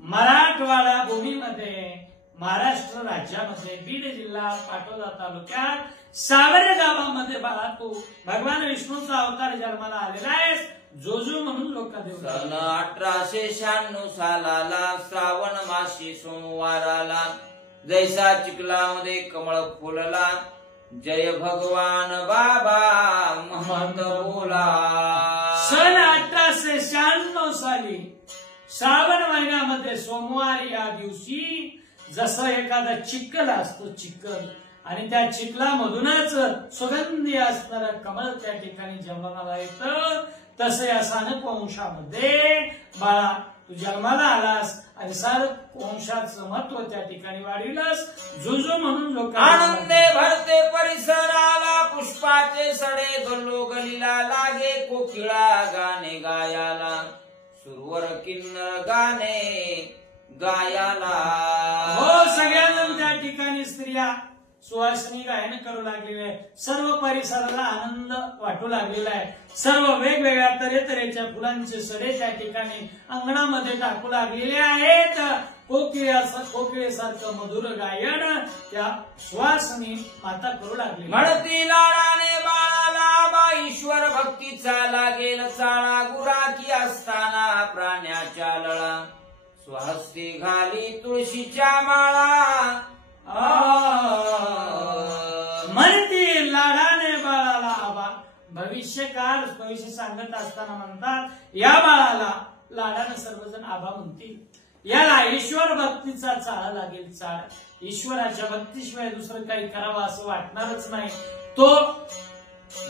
मराठवाडा भूमीमध्ये, महाराष्ट्र राज्यामध्ये, बीड जिल्हा पाटोदा तालुक्यात, सावर गावामध्ये बाळा तू भगवान विष्णूचा अवतार जन्माला आलेला आहेस. जोजू म्हणून लोक देव. सन 1896 सालाला श्रावण मासी सोमवाराला, जैसा चिखलामध्ये कमळ फुलला, जय भगवान बाबा महंत बोला. सन 1896 साली श्रावण महिन्यामध्ये सोमवारी या दिवशी जसं एखादा चिखल असतो, चिखल, आणि त्या चिखलामधूनच सुगंधी असणारं कमळ त्या ठिकाणी जन्माला येतं, तसं या सानप वंशामध्ये बाळा तू जन्माला आलास आणि सानप वंशाचं महत्व त्या ठिकाणी वाढविलंस. जुजू म्हणून लोक आनंदे भरते परिसराला, पुष्पाचे सडे गल्लो गलीला, लागे कोकिळा गाणे गायाला, सुरवर किन्नर गाणे गायाला. हो, सगळ्यांना त्या ठिकाणी स्त्रिया सुवासिनी गायन करू लागलेली आहे. सर्व परिसराला आनंद वाटू लागलेला आहे. सर्व वेगवेगळ्या तऱ्हेतऱ्हेच्या फुलांचे सडे त्या ठिकाणी अंगणामध्ये टाकू लागलेले आहेत. कोकिळेसारखं मधुर गायन त्या सुवासिनी माता करू लागली. म्हणती लाडाने बाळाला, बा ईश्वर भक्तीचा लागेल चाळा, गुराखी असताना प्राण्याच्या लळा, स्वहस्ती घाली तुळशीच्या माळा. म्हणती लाडाने बाळाला आबा. भविष्यकाळ भविष्य सांगत असताना म्हणतात, या बाळाला लाडाने सर्वजण आबा म्हणतील. याला ईश्वर भक्तीचा चाळा लागेल, चाळ. ईश्वराच्या भक्तीशिवाय दुसरं काही करावं असं वाटणारच नाही. तो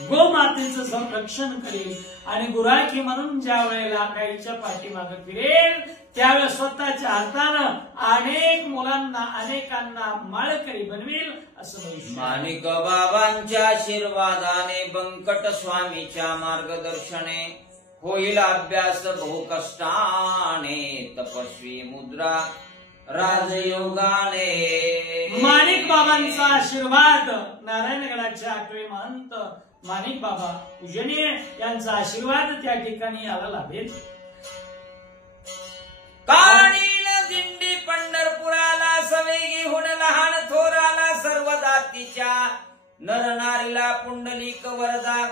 गोमातेचं संरक्षण करेल आणि गुराखी म्हणून ज्या वेळेला गाईच्या पाठीमागे फिरेल त्यावेळेस स्वतःच्या हातानं अनेक मुलांना अनेकांना माळकरी बनवेल असं माणिक बाबांच्या आशीर्वादाने, बंकट स्वामीच्या मार्गदर्शने, होईल अभ्यास बहु कष्टाने, तपस्वी मुद्रा राजयोगाने. माणिक बाबांचा आशीर्वाद, नारायणगडाचे 8वे महंत माणिक बाबा पूजनीय यांचा आशीर्वाद त्या ठिकाणी याला लाभेल. कारणील दिंडी पंढरपुराला, सवेगी हुन लहान थोराला, सर्व जातीच्या नरनारीला पुंडलिक वरदा,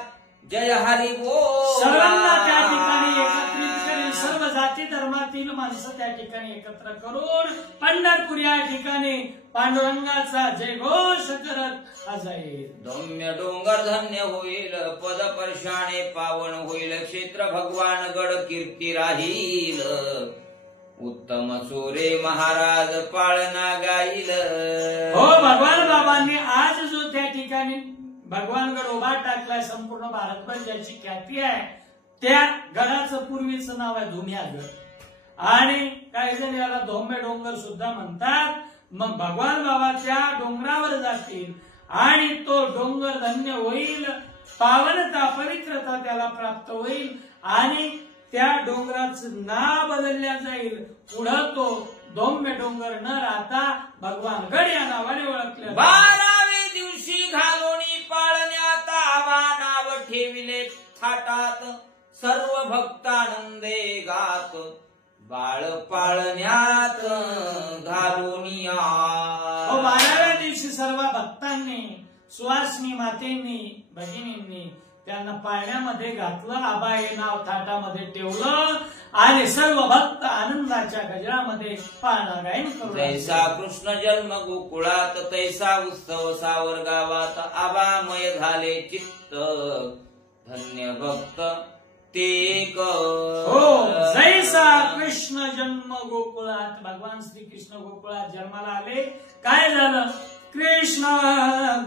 जय हरी बोल. सर्वांना त्या ठिकाणी एकत्रित करेल, सर्व जाती धर्मातील माणसं त्या ठिकाणी एकत्र करून पंढरपूर या ठिकाणी पांडुरंगाचा जयघोष करत जाईल. धौम्य डोंगर धन्य होईल, पद परशाने पावन होईल, क्षेत्र भगवान गड कीर्ती राहील, उत्तम सोरे महाराज पाळना गाईल. हो, भगवान बाबांनी आज जो त्या ठिकाणी भगवानगड उभा टाकलाय, संपूर्ण भारतभर ज्याची ख्याती आहे, त्या गडाचं पूर्वीचं नाव आहे धुम्यागड, आणि काही जण याला धौम्य डोंगर सुद्धा म्हणतात. मग भगवान बाबा त्या डोंगरावर जातील आणि तो डोंगर धन्य होईल, पावनता पवित्रता त्याला प्राप्त होईल, आणि त्या डोंगराचं नाव बदलल्या जाईल. पुढं तो धौम्य डोंगर न राहता भगवानगड या नावाने ओळखले. 12वे दिवशी घालोनी पाळण्यात आबा नाव ठेविले थाटात, सर्व भक्तानंदे गात, बाळ पाळण्यात घालोनी. 12व्या दिवशी सर्व भक्तांनी, सुवासिनी मातेंनी, भगिनींनी त्यांना पाळण्यामध्ये घातलं, आबा हे नाव थाटामध्ये ठेवलं, आणि सर्व भक्त आनंदाच्या गजरामध्ये पाळणा गायन करू. जैसा कृष्ण जन्म गोकुळात, तैसा उत्सव सावर गावात, आबामय झाले चित्त, धन्य भक्त ते एक. हो, जैसा कृष्ण जन्म गोकुळात, भगवान श्रीकृष्ण गोकुळात जन्माला आले. काय झालं? कृष्ण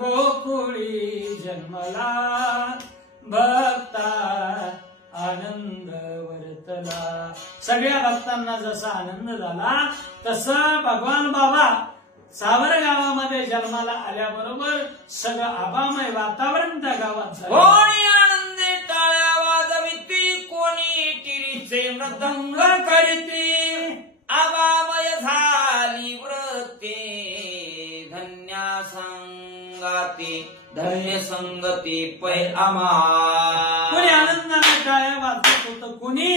गोकुळी जन्मला, भक्ता आनंद वर्तला. सगळ्या भक्तांना जसा आनंद झाला तसा भगवान बाबा सावर गावामध्ये जन्माला आल्याबरोबर सगळं आबामय वातावरण त्या गावात झालं. कोणी आनंदे टाळ्या वाजविती, कोणी टिरीचे मृदंग करीती, आबामय झाली व्रते, धन्या संगाती, धन्य संगती पै आम्हा. कोणी आनंदाने टाळ्या वाजवत होतं, कोणी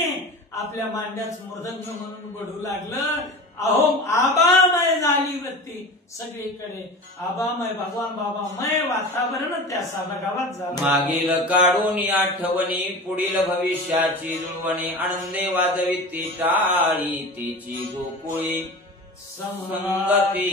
आपल्या मांड्याच मृदंग म्हणून बढू लागलं. अहो, आबामय झाली वृत्ती, सगळीकडे आबामय भगवान बाबामय वातावरण त्या सारा गावात झालं. मागील काढून आठवणी, पुढील भविष्याची जुळवणी, आनंदे वाजविती टाळी, तिची गोकुळी संगती.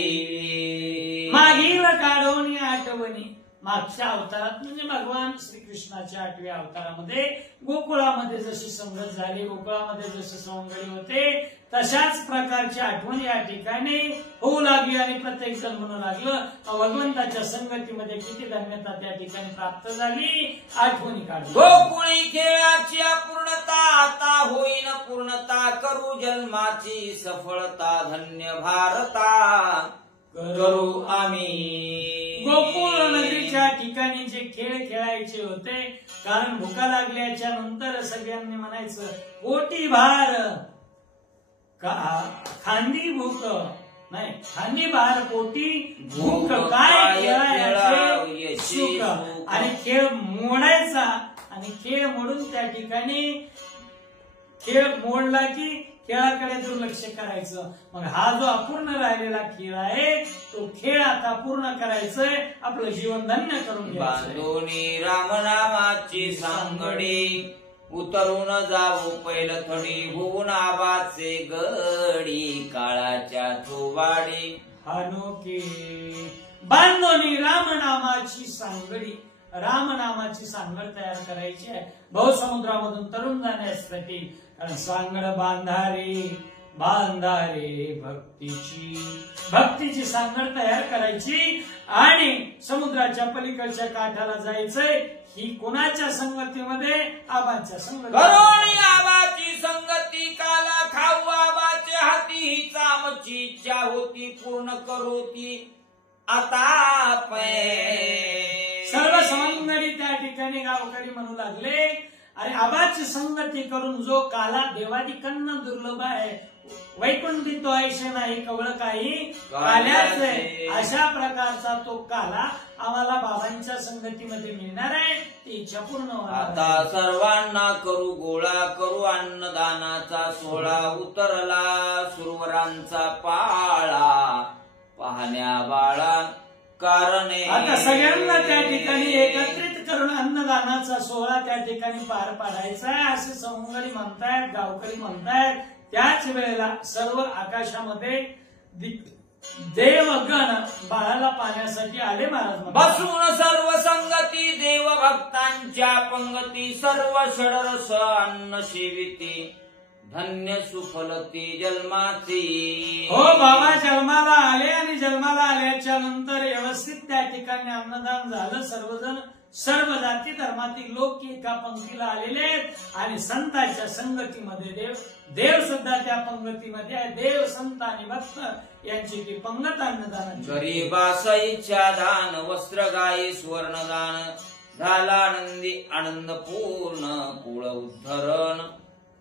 मागील काढून आठवणी, मागच्या अवतारात म्हणजे भगवान श्रीकृष्णाच्या 8व्या अवतारामध्ये गोकुळामध्ये जशी संगत झाली, गोकुळामध्ये जसे सवंगडी होते, तशाच प्रकारची आठवण या ठिकाणी होऊ लागली, आणि प्रत्येक जण म्हणू लागलं भगवंताच्या संगतीमध्ये किती धन्यता त्या ठिकाणी प्राप्त झाली. आठवणी काढली. गोकुळी खेळाची अपूर्णता, आता होईन पूर्णता, करू जन्माची सफळता, धन्य भारता करू आम्ही. गोकुळ नगरीच्या ठिकाणी जे खेळ खेळायचे होते, कारण भुका लागल्याच्या नंतर सगळ्यांनी म्हणायचं पोटी भार, खांदी भूक नाही, खांदी भार पोटी भूक, काय खेळायचे सुख. आणि खेळ मोडायचा, आणि खेळ मोडून त्या ठिकाणी खेळ मोडला की खेळाकडे दुर्लक्ष करायचं. मग हा जो अपूर्ण राहिलेला खेळ आहे, तो खेळ आता पूर्ण करायचंय, आपलं जीवन धन्य करून घ्यायचं. बांधोनी रामनामाची सांगडी, उतरून जाऊ पैलथडी, होऊन आबाचे गडी, काळाच्या थोवाडी. अनोखी बांधोनी रामनामाची सांगडी, रामनामाची सांगड तयार करायची आहे भवसमुद्रामधून तरुण जाण्यासाठी. कारण सांगड बांधारे भक्तीची सांगड तयार करायची, आणि समुद्राच्या पलीकडच्या काठाला जायचंय. ही कोणाच्या संगतीमध्ये? आबाच्या संगती. आबाची संगती, काला खाऊ आबाच्या हाती, हीच आमची इच्छा होती, पूर्ण करू ती आता पै. सर्व सवंगडी त्या ठिकाणी गावकरी म्हणू लागले, अरे आबाची संगती करून जो काला देवादिकांना दुर्लभ आहे, वैकुंठी तो ऐशे नाही कवळ काही काल्याच आहे, अशा प्रकारचा तो काला आम्हाला बाबांच्या संगतीमध्ये मिळणार आहे. ती इच्छा पूर्ण होणार. आता सर्वांना करू गोळा, करू अन्नदानाचा सोहळा, उतरला सुरवरांचा पाळा, पाहण्या बाळा कारणे. आता सगळ्यांना त्या ठिकाणी एकत्रित करून अन्नदानाचा सोहळा त्या ठिकाणी पार पाडायचा आहे असे सवंगडी म्हणतायत, गावकरी म्हणतायत. त्याच वेळेला सर्व आकाशामध्ये देवगण बाळाला पाहण्यासाठी आले. महाराज बसून सर्व संगती देव भक्तांच्या पंगती सर्व षडरस अन्न सेविती धन्य सुफलती जन्माची. हो बाबा जन्माला आले आणि जन्माला आल्याच्या नंतर व्यवस्थित त्या ठिकाणी अन्नदान झालं. सर्वजण सर्व जाती धर्मातील लोक एका पंक्तीला आलेले आहेत आणि संतांच्या संगतीमध्ये देव सुद्धा त्या पंगतीमध्ये आहे. देव संत आणि भक्त यांची ती पंगत अन्नदान. गरीबास इच्छा दान वस्त्र गायी स्वर्णदान झाला आनंदी आनंद पूर्ण कुळ उद्धरण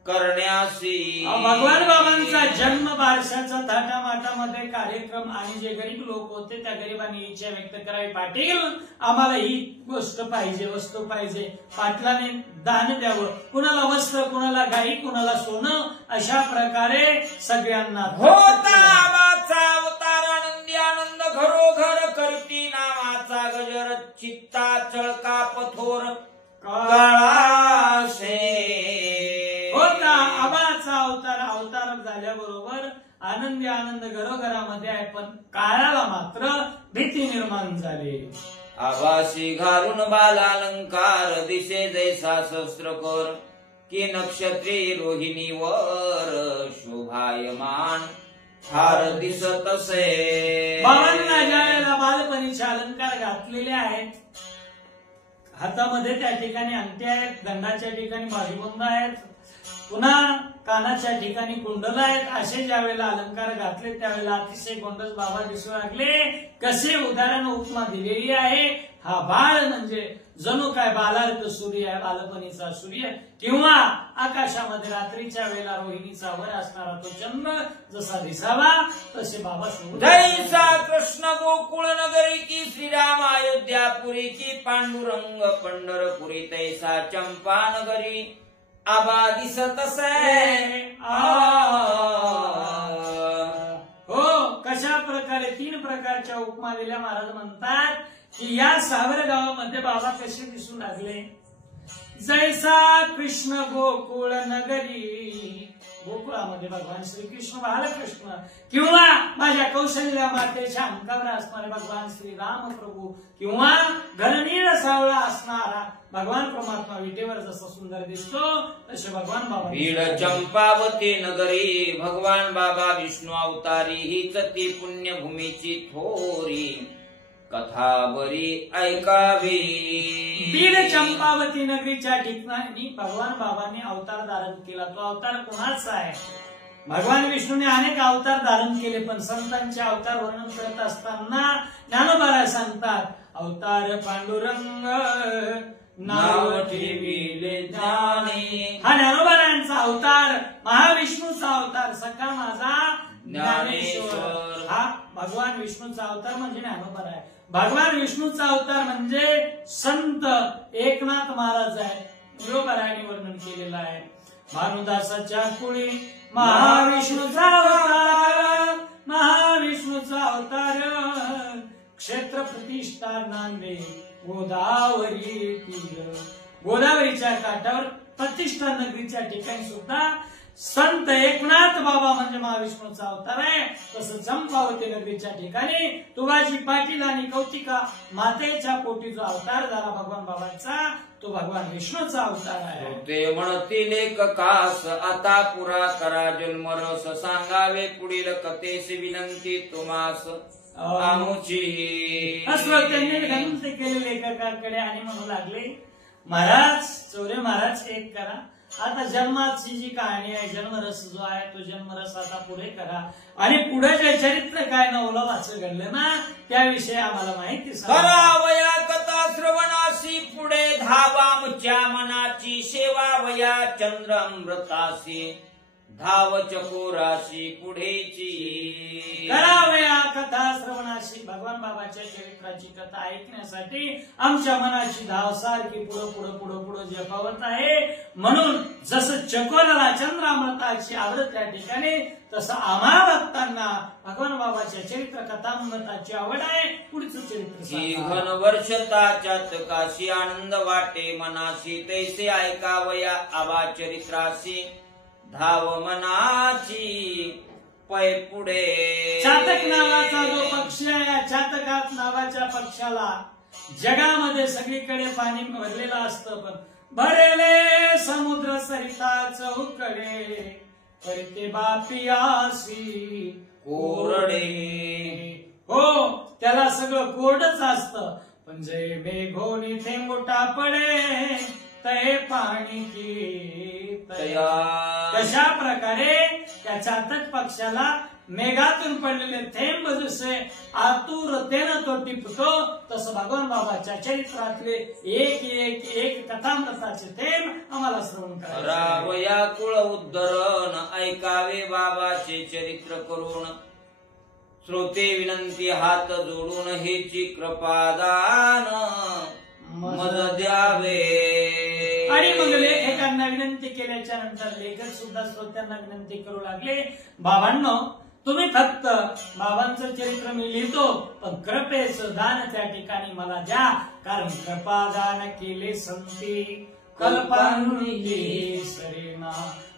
करण्यासी. भगवान बाबांचा जन्म बारशाचा थाटामाटामध्ये कार्यक्रम आणि जे गरीब लोक होते त्या गरिबांनी इच्छा व्यक्त करावी, पाटील आम्हाला ही गोष्ट पाहिजे, वस्तू पाहिजे, पाटलाने दान द्यावं. कुणाला वस्त्र, कुणाला गाई, कुणाला सोनं, अशा प्रकारे सगळ्यांना होता आबाचा अवतार आनंदी आनंद घरोघर करती नावाचा गजर चित्ता चळका पथोर काळासे. होता आबाचा अवतार झाल्याबरोबर आनंदी आनंद घरोघरामध्ये आहे, पण काळाला मात्र भीती निर्माण झाली. आभासी घालून बालालंकार दिसे जैसा शस्त्रकर की नक्षत्री रोहिणीवर शोभायमान फार दिसत असे. बाबांना ज्यावेळेला बालपणीचे अलंकार घातलेले आहेत, हातामध्ये त्या ठिकाणी अंगठ्या आहेत, दंडाच्या ठिकाणी बाजूबंद आहेत, पुन्हा कानाच्या ठिकाणी कुंडल आहेत, असे ज्या वेळेला अलंकार घातले त्यावेळेला अतिशय गोंडस बाबा दिसू लागले. कसे उदाहरण उपमा दिलेली आहे. हा बाळ म्हणजे जणू काय बालार्थ सूर्य आहे, बालपणीचा सूर्य, किंवा आकाशामध्ये रात्रीच्या वेळेला रोहिणीचा वर असणारा तो चंद्र जसा दिसावा तसे बाबा जैसा कृष्ण गोकुळ नगरी की श्रीराम अयोध्यापुरी की पांडुरंग पंढरपुरी तैसा चंपा नगरी आबा दिसत असे. हो, कशा प्रकारे 3 प्रकारच्या उपमा दिल्या. महाराज म्हणतात की या सावर गावामध्ये बाबा कसे दिसू लागले. जैसा कृष्ण गोकुळ नगरी, गोकुळामध्ये भगवान श्रीकृष्ण बालकृष्ण, किंवा माझ्या कौशल्या मातेच्या अंकावर असणारे भगवान श्रीराम प्रभू, किंवा घननीळ सावळा असणारा भगवान परमात्मा विटेवर जसा सुंदर दिसतो तसे भगवान बाबा. बीड चंपावती नगरी भगवान बाबा विष्णू अवतारी हीच ती पुण्यभूमीची थोरी कथा बरी ऐकावी. बीड चंपावती नगरीच्या ठिकाणी भगवान बाबांनी अवतार धारण केला. तो अवतार कोणाचा आहे? भगवान विष्णूने अनेक अवतार धारण केले, पण संतांचे अवतार वर्णन करत असताना ज्ञानोबा सांगतात अवतार पांडुरंग नाव ठेविले ज्ञानी. हा ज्ञानोबारायांचा अवतार, महाविष्णूचा अवतार सखा माझा ज्ञानेश्वर. हा भगवान विष्णूचा अवतार म्हणजे ज्ञानोबा आहे. भगवान विष्णूचा अवतार म्हणजे संत एकनाथ महाराज आहे. ज्ञानोबारायांनी वर्णन केलेलं आहे. भानुदासाच्या कुळी महाविष्णूचा अवतार, महाविष्णूचा अवतार, क्षेत्र प्रतिष्ठा नांदे गोदावरी तीर. गोदावरीच्या काठावर प्रतिष्ठा नगरीच्या ठिकाणी सुद्धा संत एकनाथ बाबा म्हणजे महाविष्णूचा अवतार आहे. तसं चंपावती नगरीच्या ठिकाणी तुळाजी पाटील आणि कौतिका मातेच्या पोटी जो अवतार झाला भगवान बाबांचा, तो भगवान विष्णूचा अवतार आहे. ते म्हणतील लेखकास आता पुरा करा जन्मरस सांगावे पुढील कथेस विनंती तुम्हास आमुची. असं त्यांनी विनंती केली लेखकाकडे आणि म्हणू लागले महाराज, चौरे महाराज एक करा. आता जन्माची जी कहाणी आहे, जन्मरस जो आहे तो जन्मरस आता पुढे करा आणि पुढे जे चरित्र काय नवलं वाचं घडलं ना त्याविषयी आम्हाला माहिती करावया कथा श्रवणासी पुढे धावा मुच्या मनाची सेवा वया चंद्र अमृतासी धाव चकोराशी पुढेची करावया कथा श्रवणाशी भगवान बाबाच्या चरित्राची कथा ऐकण्यासाठी आमच्या मनाची धाव सारखी पुढं पुढं पुढं पुढं झेपावत आहे. म्हणून जसं चकोराला चंद्रामृताची आवडत त्या ठिकाणी तसं आम्हा भक्तांना भगवान बाबाच्या चरित्र कथामृताची आवड आहे. पुढचं चरित्र घन वर्षताच्यात काशी आनंद वाटे मनाशी तैसे ऐकावया आबा चरित्राशी धाव मनाची पै पुढे. चातक नावाचा जो पक्षी आहे या चातकात नावाच्या पक्षाला जगामध्ये सगळीकडे पाणी भरलेलं असतं पण भरले समुद्र सरिता चौकडे करते बापियासी कोरडे. हो त्याला सगळं कोरडच असतं पण जे मेघोनी थेंबुटा पडे तय पाणी की तया. कशा प्रकारे त्या चातक पक्षाला मेघातून पडलेले थेंब जसे आतुरतेनं तो टिपतो तसं भगवान बाबाच्या चरित्रातले एक एक एक कथामृताचे थेंब आम्हाला श्रवण करावया कुळ उद्धरण ऐकावे बाबाचे चरित्र करून श्रोते विनंती हात जोडून हेची कृपादान मज द्यावे. आणि मग लेखकांना विनंती केल्याच्या नंतर लेखक सुद्धा श्रोत्यांना विनंती करू लागले बाबांनो तुम्ही फक्त बाबांचं चरित्र मी लिहितो पण कृपेचं दान त्या ठिकाणी मला द्या कारण कृपादान केले संती कल्पानुली सरेना.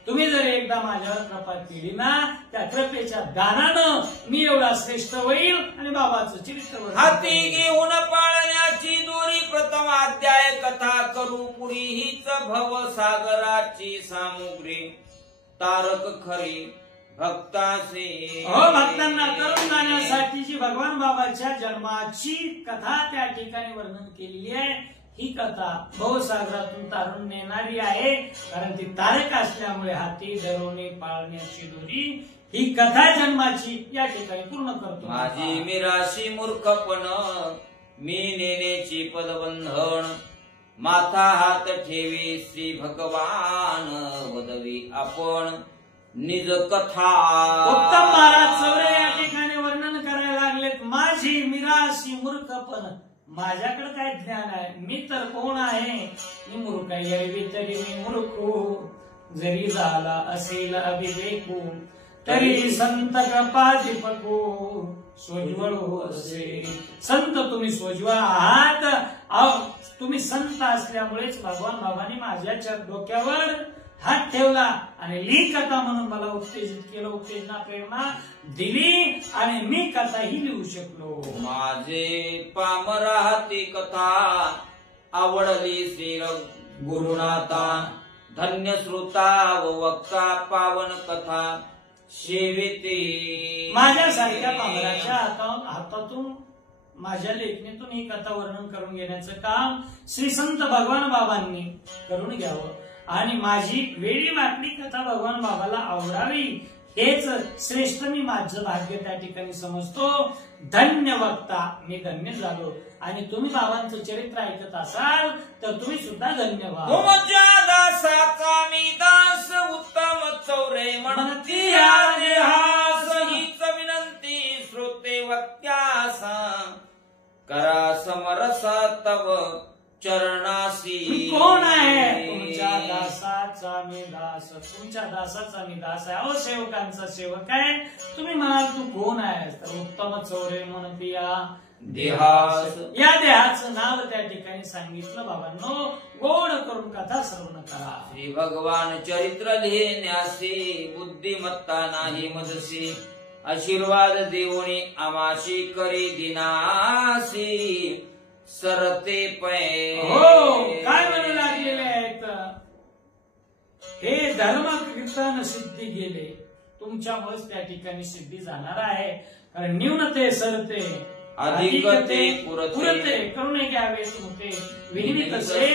तुम्ही जर एकदा माझ्यावर कृपा केली ना त्या कृपेच्या दानानं मी एवढा श्रेष्ठ होईल आणि बाबाचं चरित्र हाती घेऊन पाळण्याची दोरी प्रथम अध्याय कथा करू पुढी हीच भव सागराची सामुग्री तारक खरी भक्ताचे. हो भक्तांना तरुण जाण्यासाठीची भगवान बाबाच्या जन्माची कथा त्या ठिकाणी वर्णन केलेली आहे. ही कथा भवसागरातून तारून नेणारी आहे कारण ती तारक असल्यामुळे हाती धरोने पाळण्याची दोरी ही कथा जन्माची या ठिकाणी पूर्ण करतो. माझी मिराशी मूर्खपण मी नेण्याची पदबंधन माथा हात ठेवी श्री भगवान वदवी आपण निज कथा. उत्तम महाराज चौरे या ठिकाणी वर्णन करायला लागलेत माझी मिराशी मूर्खपण. माझ्याकडे काय ज्ञान आहे मी तर कोण आहे मी मूर्ख यावी तरी मी मूर्ख जरी झाला असेल अविवेकू तरी संत कृपा दीपको सोज्वळ हो असे. संत तुम्ही सोज्वळ आहात तुम्ही संत असल्यामुळेच भगवान बाबांनी माझ्या डोक्यावर हात ठेवला आणि ली कथा म्हणून मला उत्तेजित केलं उत्तेजना प्रेरणा दिली आणि मी कथा ही लिहू शकलो. माझे पामरा हाती कथा आवडली श्री गुरुनाथा धन्य श्रोता व वक्ता पावन कथा सेविते. माझ्यासारख्या पामराच्या हातातून माझ्या लेखणीतून ही कथा वर्णन करून घेण्याचं काम श्री संत भगवान बाबांनी करून घ्यावं आणि माझी वेळी वाटली कथा भगवान बाबाला आवडावी हेच श्रेष्ठ मी माझं भाग्य त्या ठिकाणी समजतो. धन्य वक्ता मी धन्य झालो आणि तुम्ही बाबांचं चरित्र ऐकत असाल तर तुम्ही सुद्धा धन्य व्हा. तुमच्या दासाचा मी दास उत्तम चौरे म्हणती देहास हीच विनंती श्रोते वक्त्यासा करा समरस तव चरणासी. कोण आहे तुमच्या दासाचा मी दास तुमच्या दासाचा मी दास आहे. अहो सेवकांचा सेवक आहे तुम्ही म्हणाल तू कोण आहे तर उत्तम चौरे म्हणती देहास या देहाचं नाव त्या ठिकाणी सांगितलं बाबांनो गोड करून कथा श्रवण करा. श्री भगवान चरित्र लिहिण्यासी बुद्धिमत्ता नाही मजसी आशीर्वाद देऊनी आमाशी करी दिनासी सरते पै. हो काय म्हणू लागलेले आहेत हे धर्म कीर्तन सिद्धी गेले तुमच्यामुळेच त्या ठिकाणी सिद्धी जाणार आहे कारण न्यूनते सरते अधिकते पुरते करुणे घ्यावे तुमचे विनितसे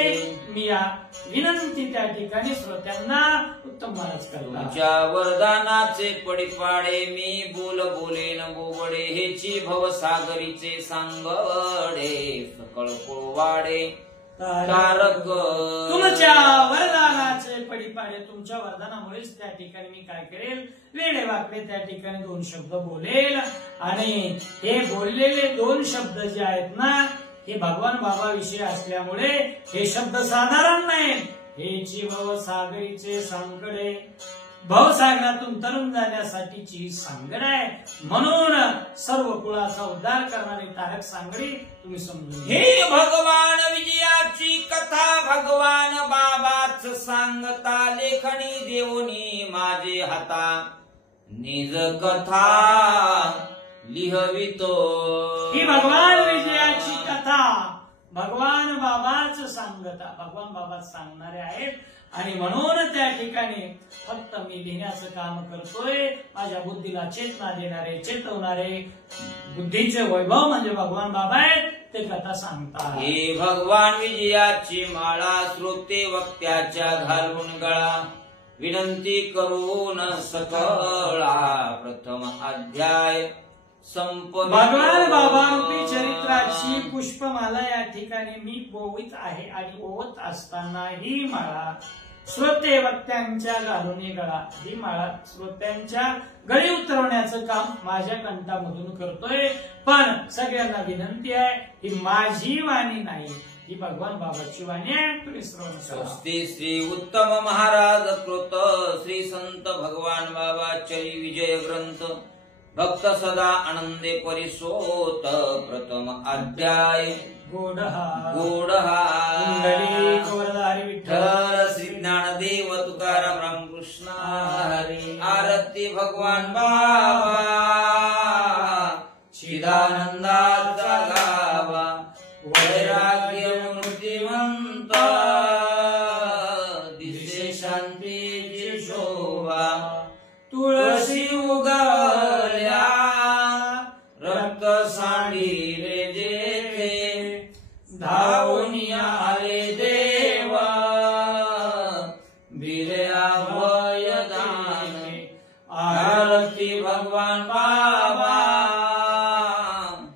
मी या विनंती त्या ठिकाणी श्रोत्यांना उत्तम महाराज करतात. तुमच्या वरदानाचे पडिपाडे मी बोलेन बोबडे हेची भवसागरीचे सांगडे सकळ पोवाडे तारक. तुमच्या वरदानाचे पडिपाडे काढेल, तुमच्या वरदानामुळेच त्या ठिकाणी मी काय करेल, वेडे वाकडे त्या ठिकाणी 2 शब्द बोलेल. आणि हे बोललेले 2 शब्द जे आहेत ना, हे भगवान बाबा विषयी असल्यामुळे हे शब्द साधारण नाही. हेची भवसागरीचे सांगडे, भवसागरातून तरुण जाण्यासाठीची ही सांगड आहे. म्हणून सर्व कुळाचा उद्धार करणारी तारक सांगडी तुम्ही समजून घ्या. हे भगवान विजयाची कथा भगवान बाबाच सांगता, लेखणी देऊनी माझे हाता निज कथा लिहवितो. ही भगवान विजयाची कथा भगवान बाबाच सांगता, भगवान बाबाच सांगणारे आहेत. आणि म्हणून त्या ठिकाणी फक्त मी लिहिण्याचं काम करतोय. माझ्या बुद्धीला चेतना देणारे, चेतवणारे, बुद्धीचे वैभव म्हणजे भगवान बाबा आहेत, ते कथा सांगतात. हे भगवान विजयाची माळा श्रोते वक्त्याच्या घालून गळा, विनंती करून सकळा प्रथम अध्याय भगवान बाबा रूपी चरित्राची पुष्पमाला या ठिकाणी मी ओवीत आहे. आणि ओवत असताना ही माळा श्रोते वक्त्यांच्या घालून गळा, ही माळा श्रोत्यांच्या गळी उतरवण्याचं काम माझ्या कंठामधून करतोय. पण सगळ्यांना विनंती आहे, ही माझी वाणी नाही, ही भगवान बाबाची वाणी आहे. तुम्ही श्रवण करा. स्वस्ती श्री उत्तम महाराज कृत श्री संत भगवान बाबा चरी विजय ग्रंथ भक्त सदा आनंदे परिसोत प्रथम अध्याय गोडहा गोडहा वरदारी विठ्ठल श्री ज्ञानदेव तुकाराम रामकृष्ण हरी. आरती भगवान बाबा चिदानंदाचा गावा, वैराग्य मूर्तिमंत दिसे शांतीची शोभा. तुळशी उगवल्या रक्त सांडिले जेथे, धावून आले देव बिरे अभयदाने. आरती भगवान बाबा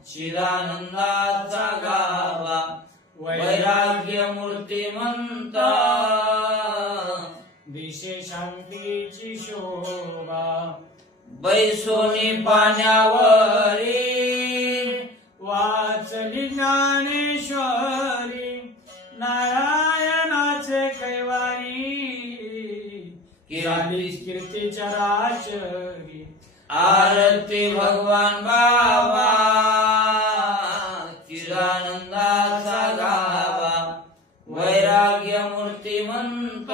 चिदानंदाचा गावा, वैराग्य मूर्तिमंत दिसे शांतीची शोभा. बैसोनी पाण्यावरी वाचली ज्ञानेश्वरी, नारायणाचे कैवारी कीर्ती चराचरी. आरती भगवान बाबा चिदानंदाचा गावा, वैराग्य मूर्तिमंत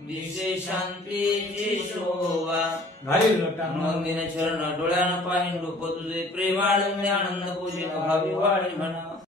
दिसे शांतीची शोभा. मंदिर चरण डोळ्यानं पाहिन रूप तुझे, प्रेमाळ आनंद पूजिन भावी वाढी म्हणा.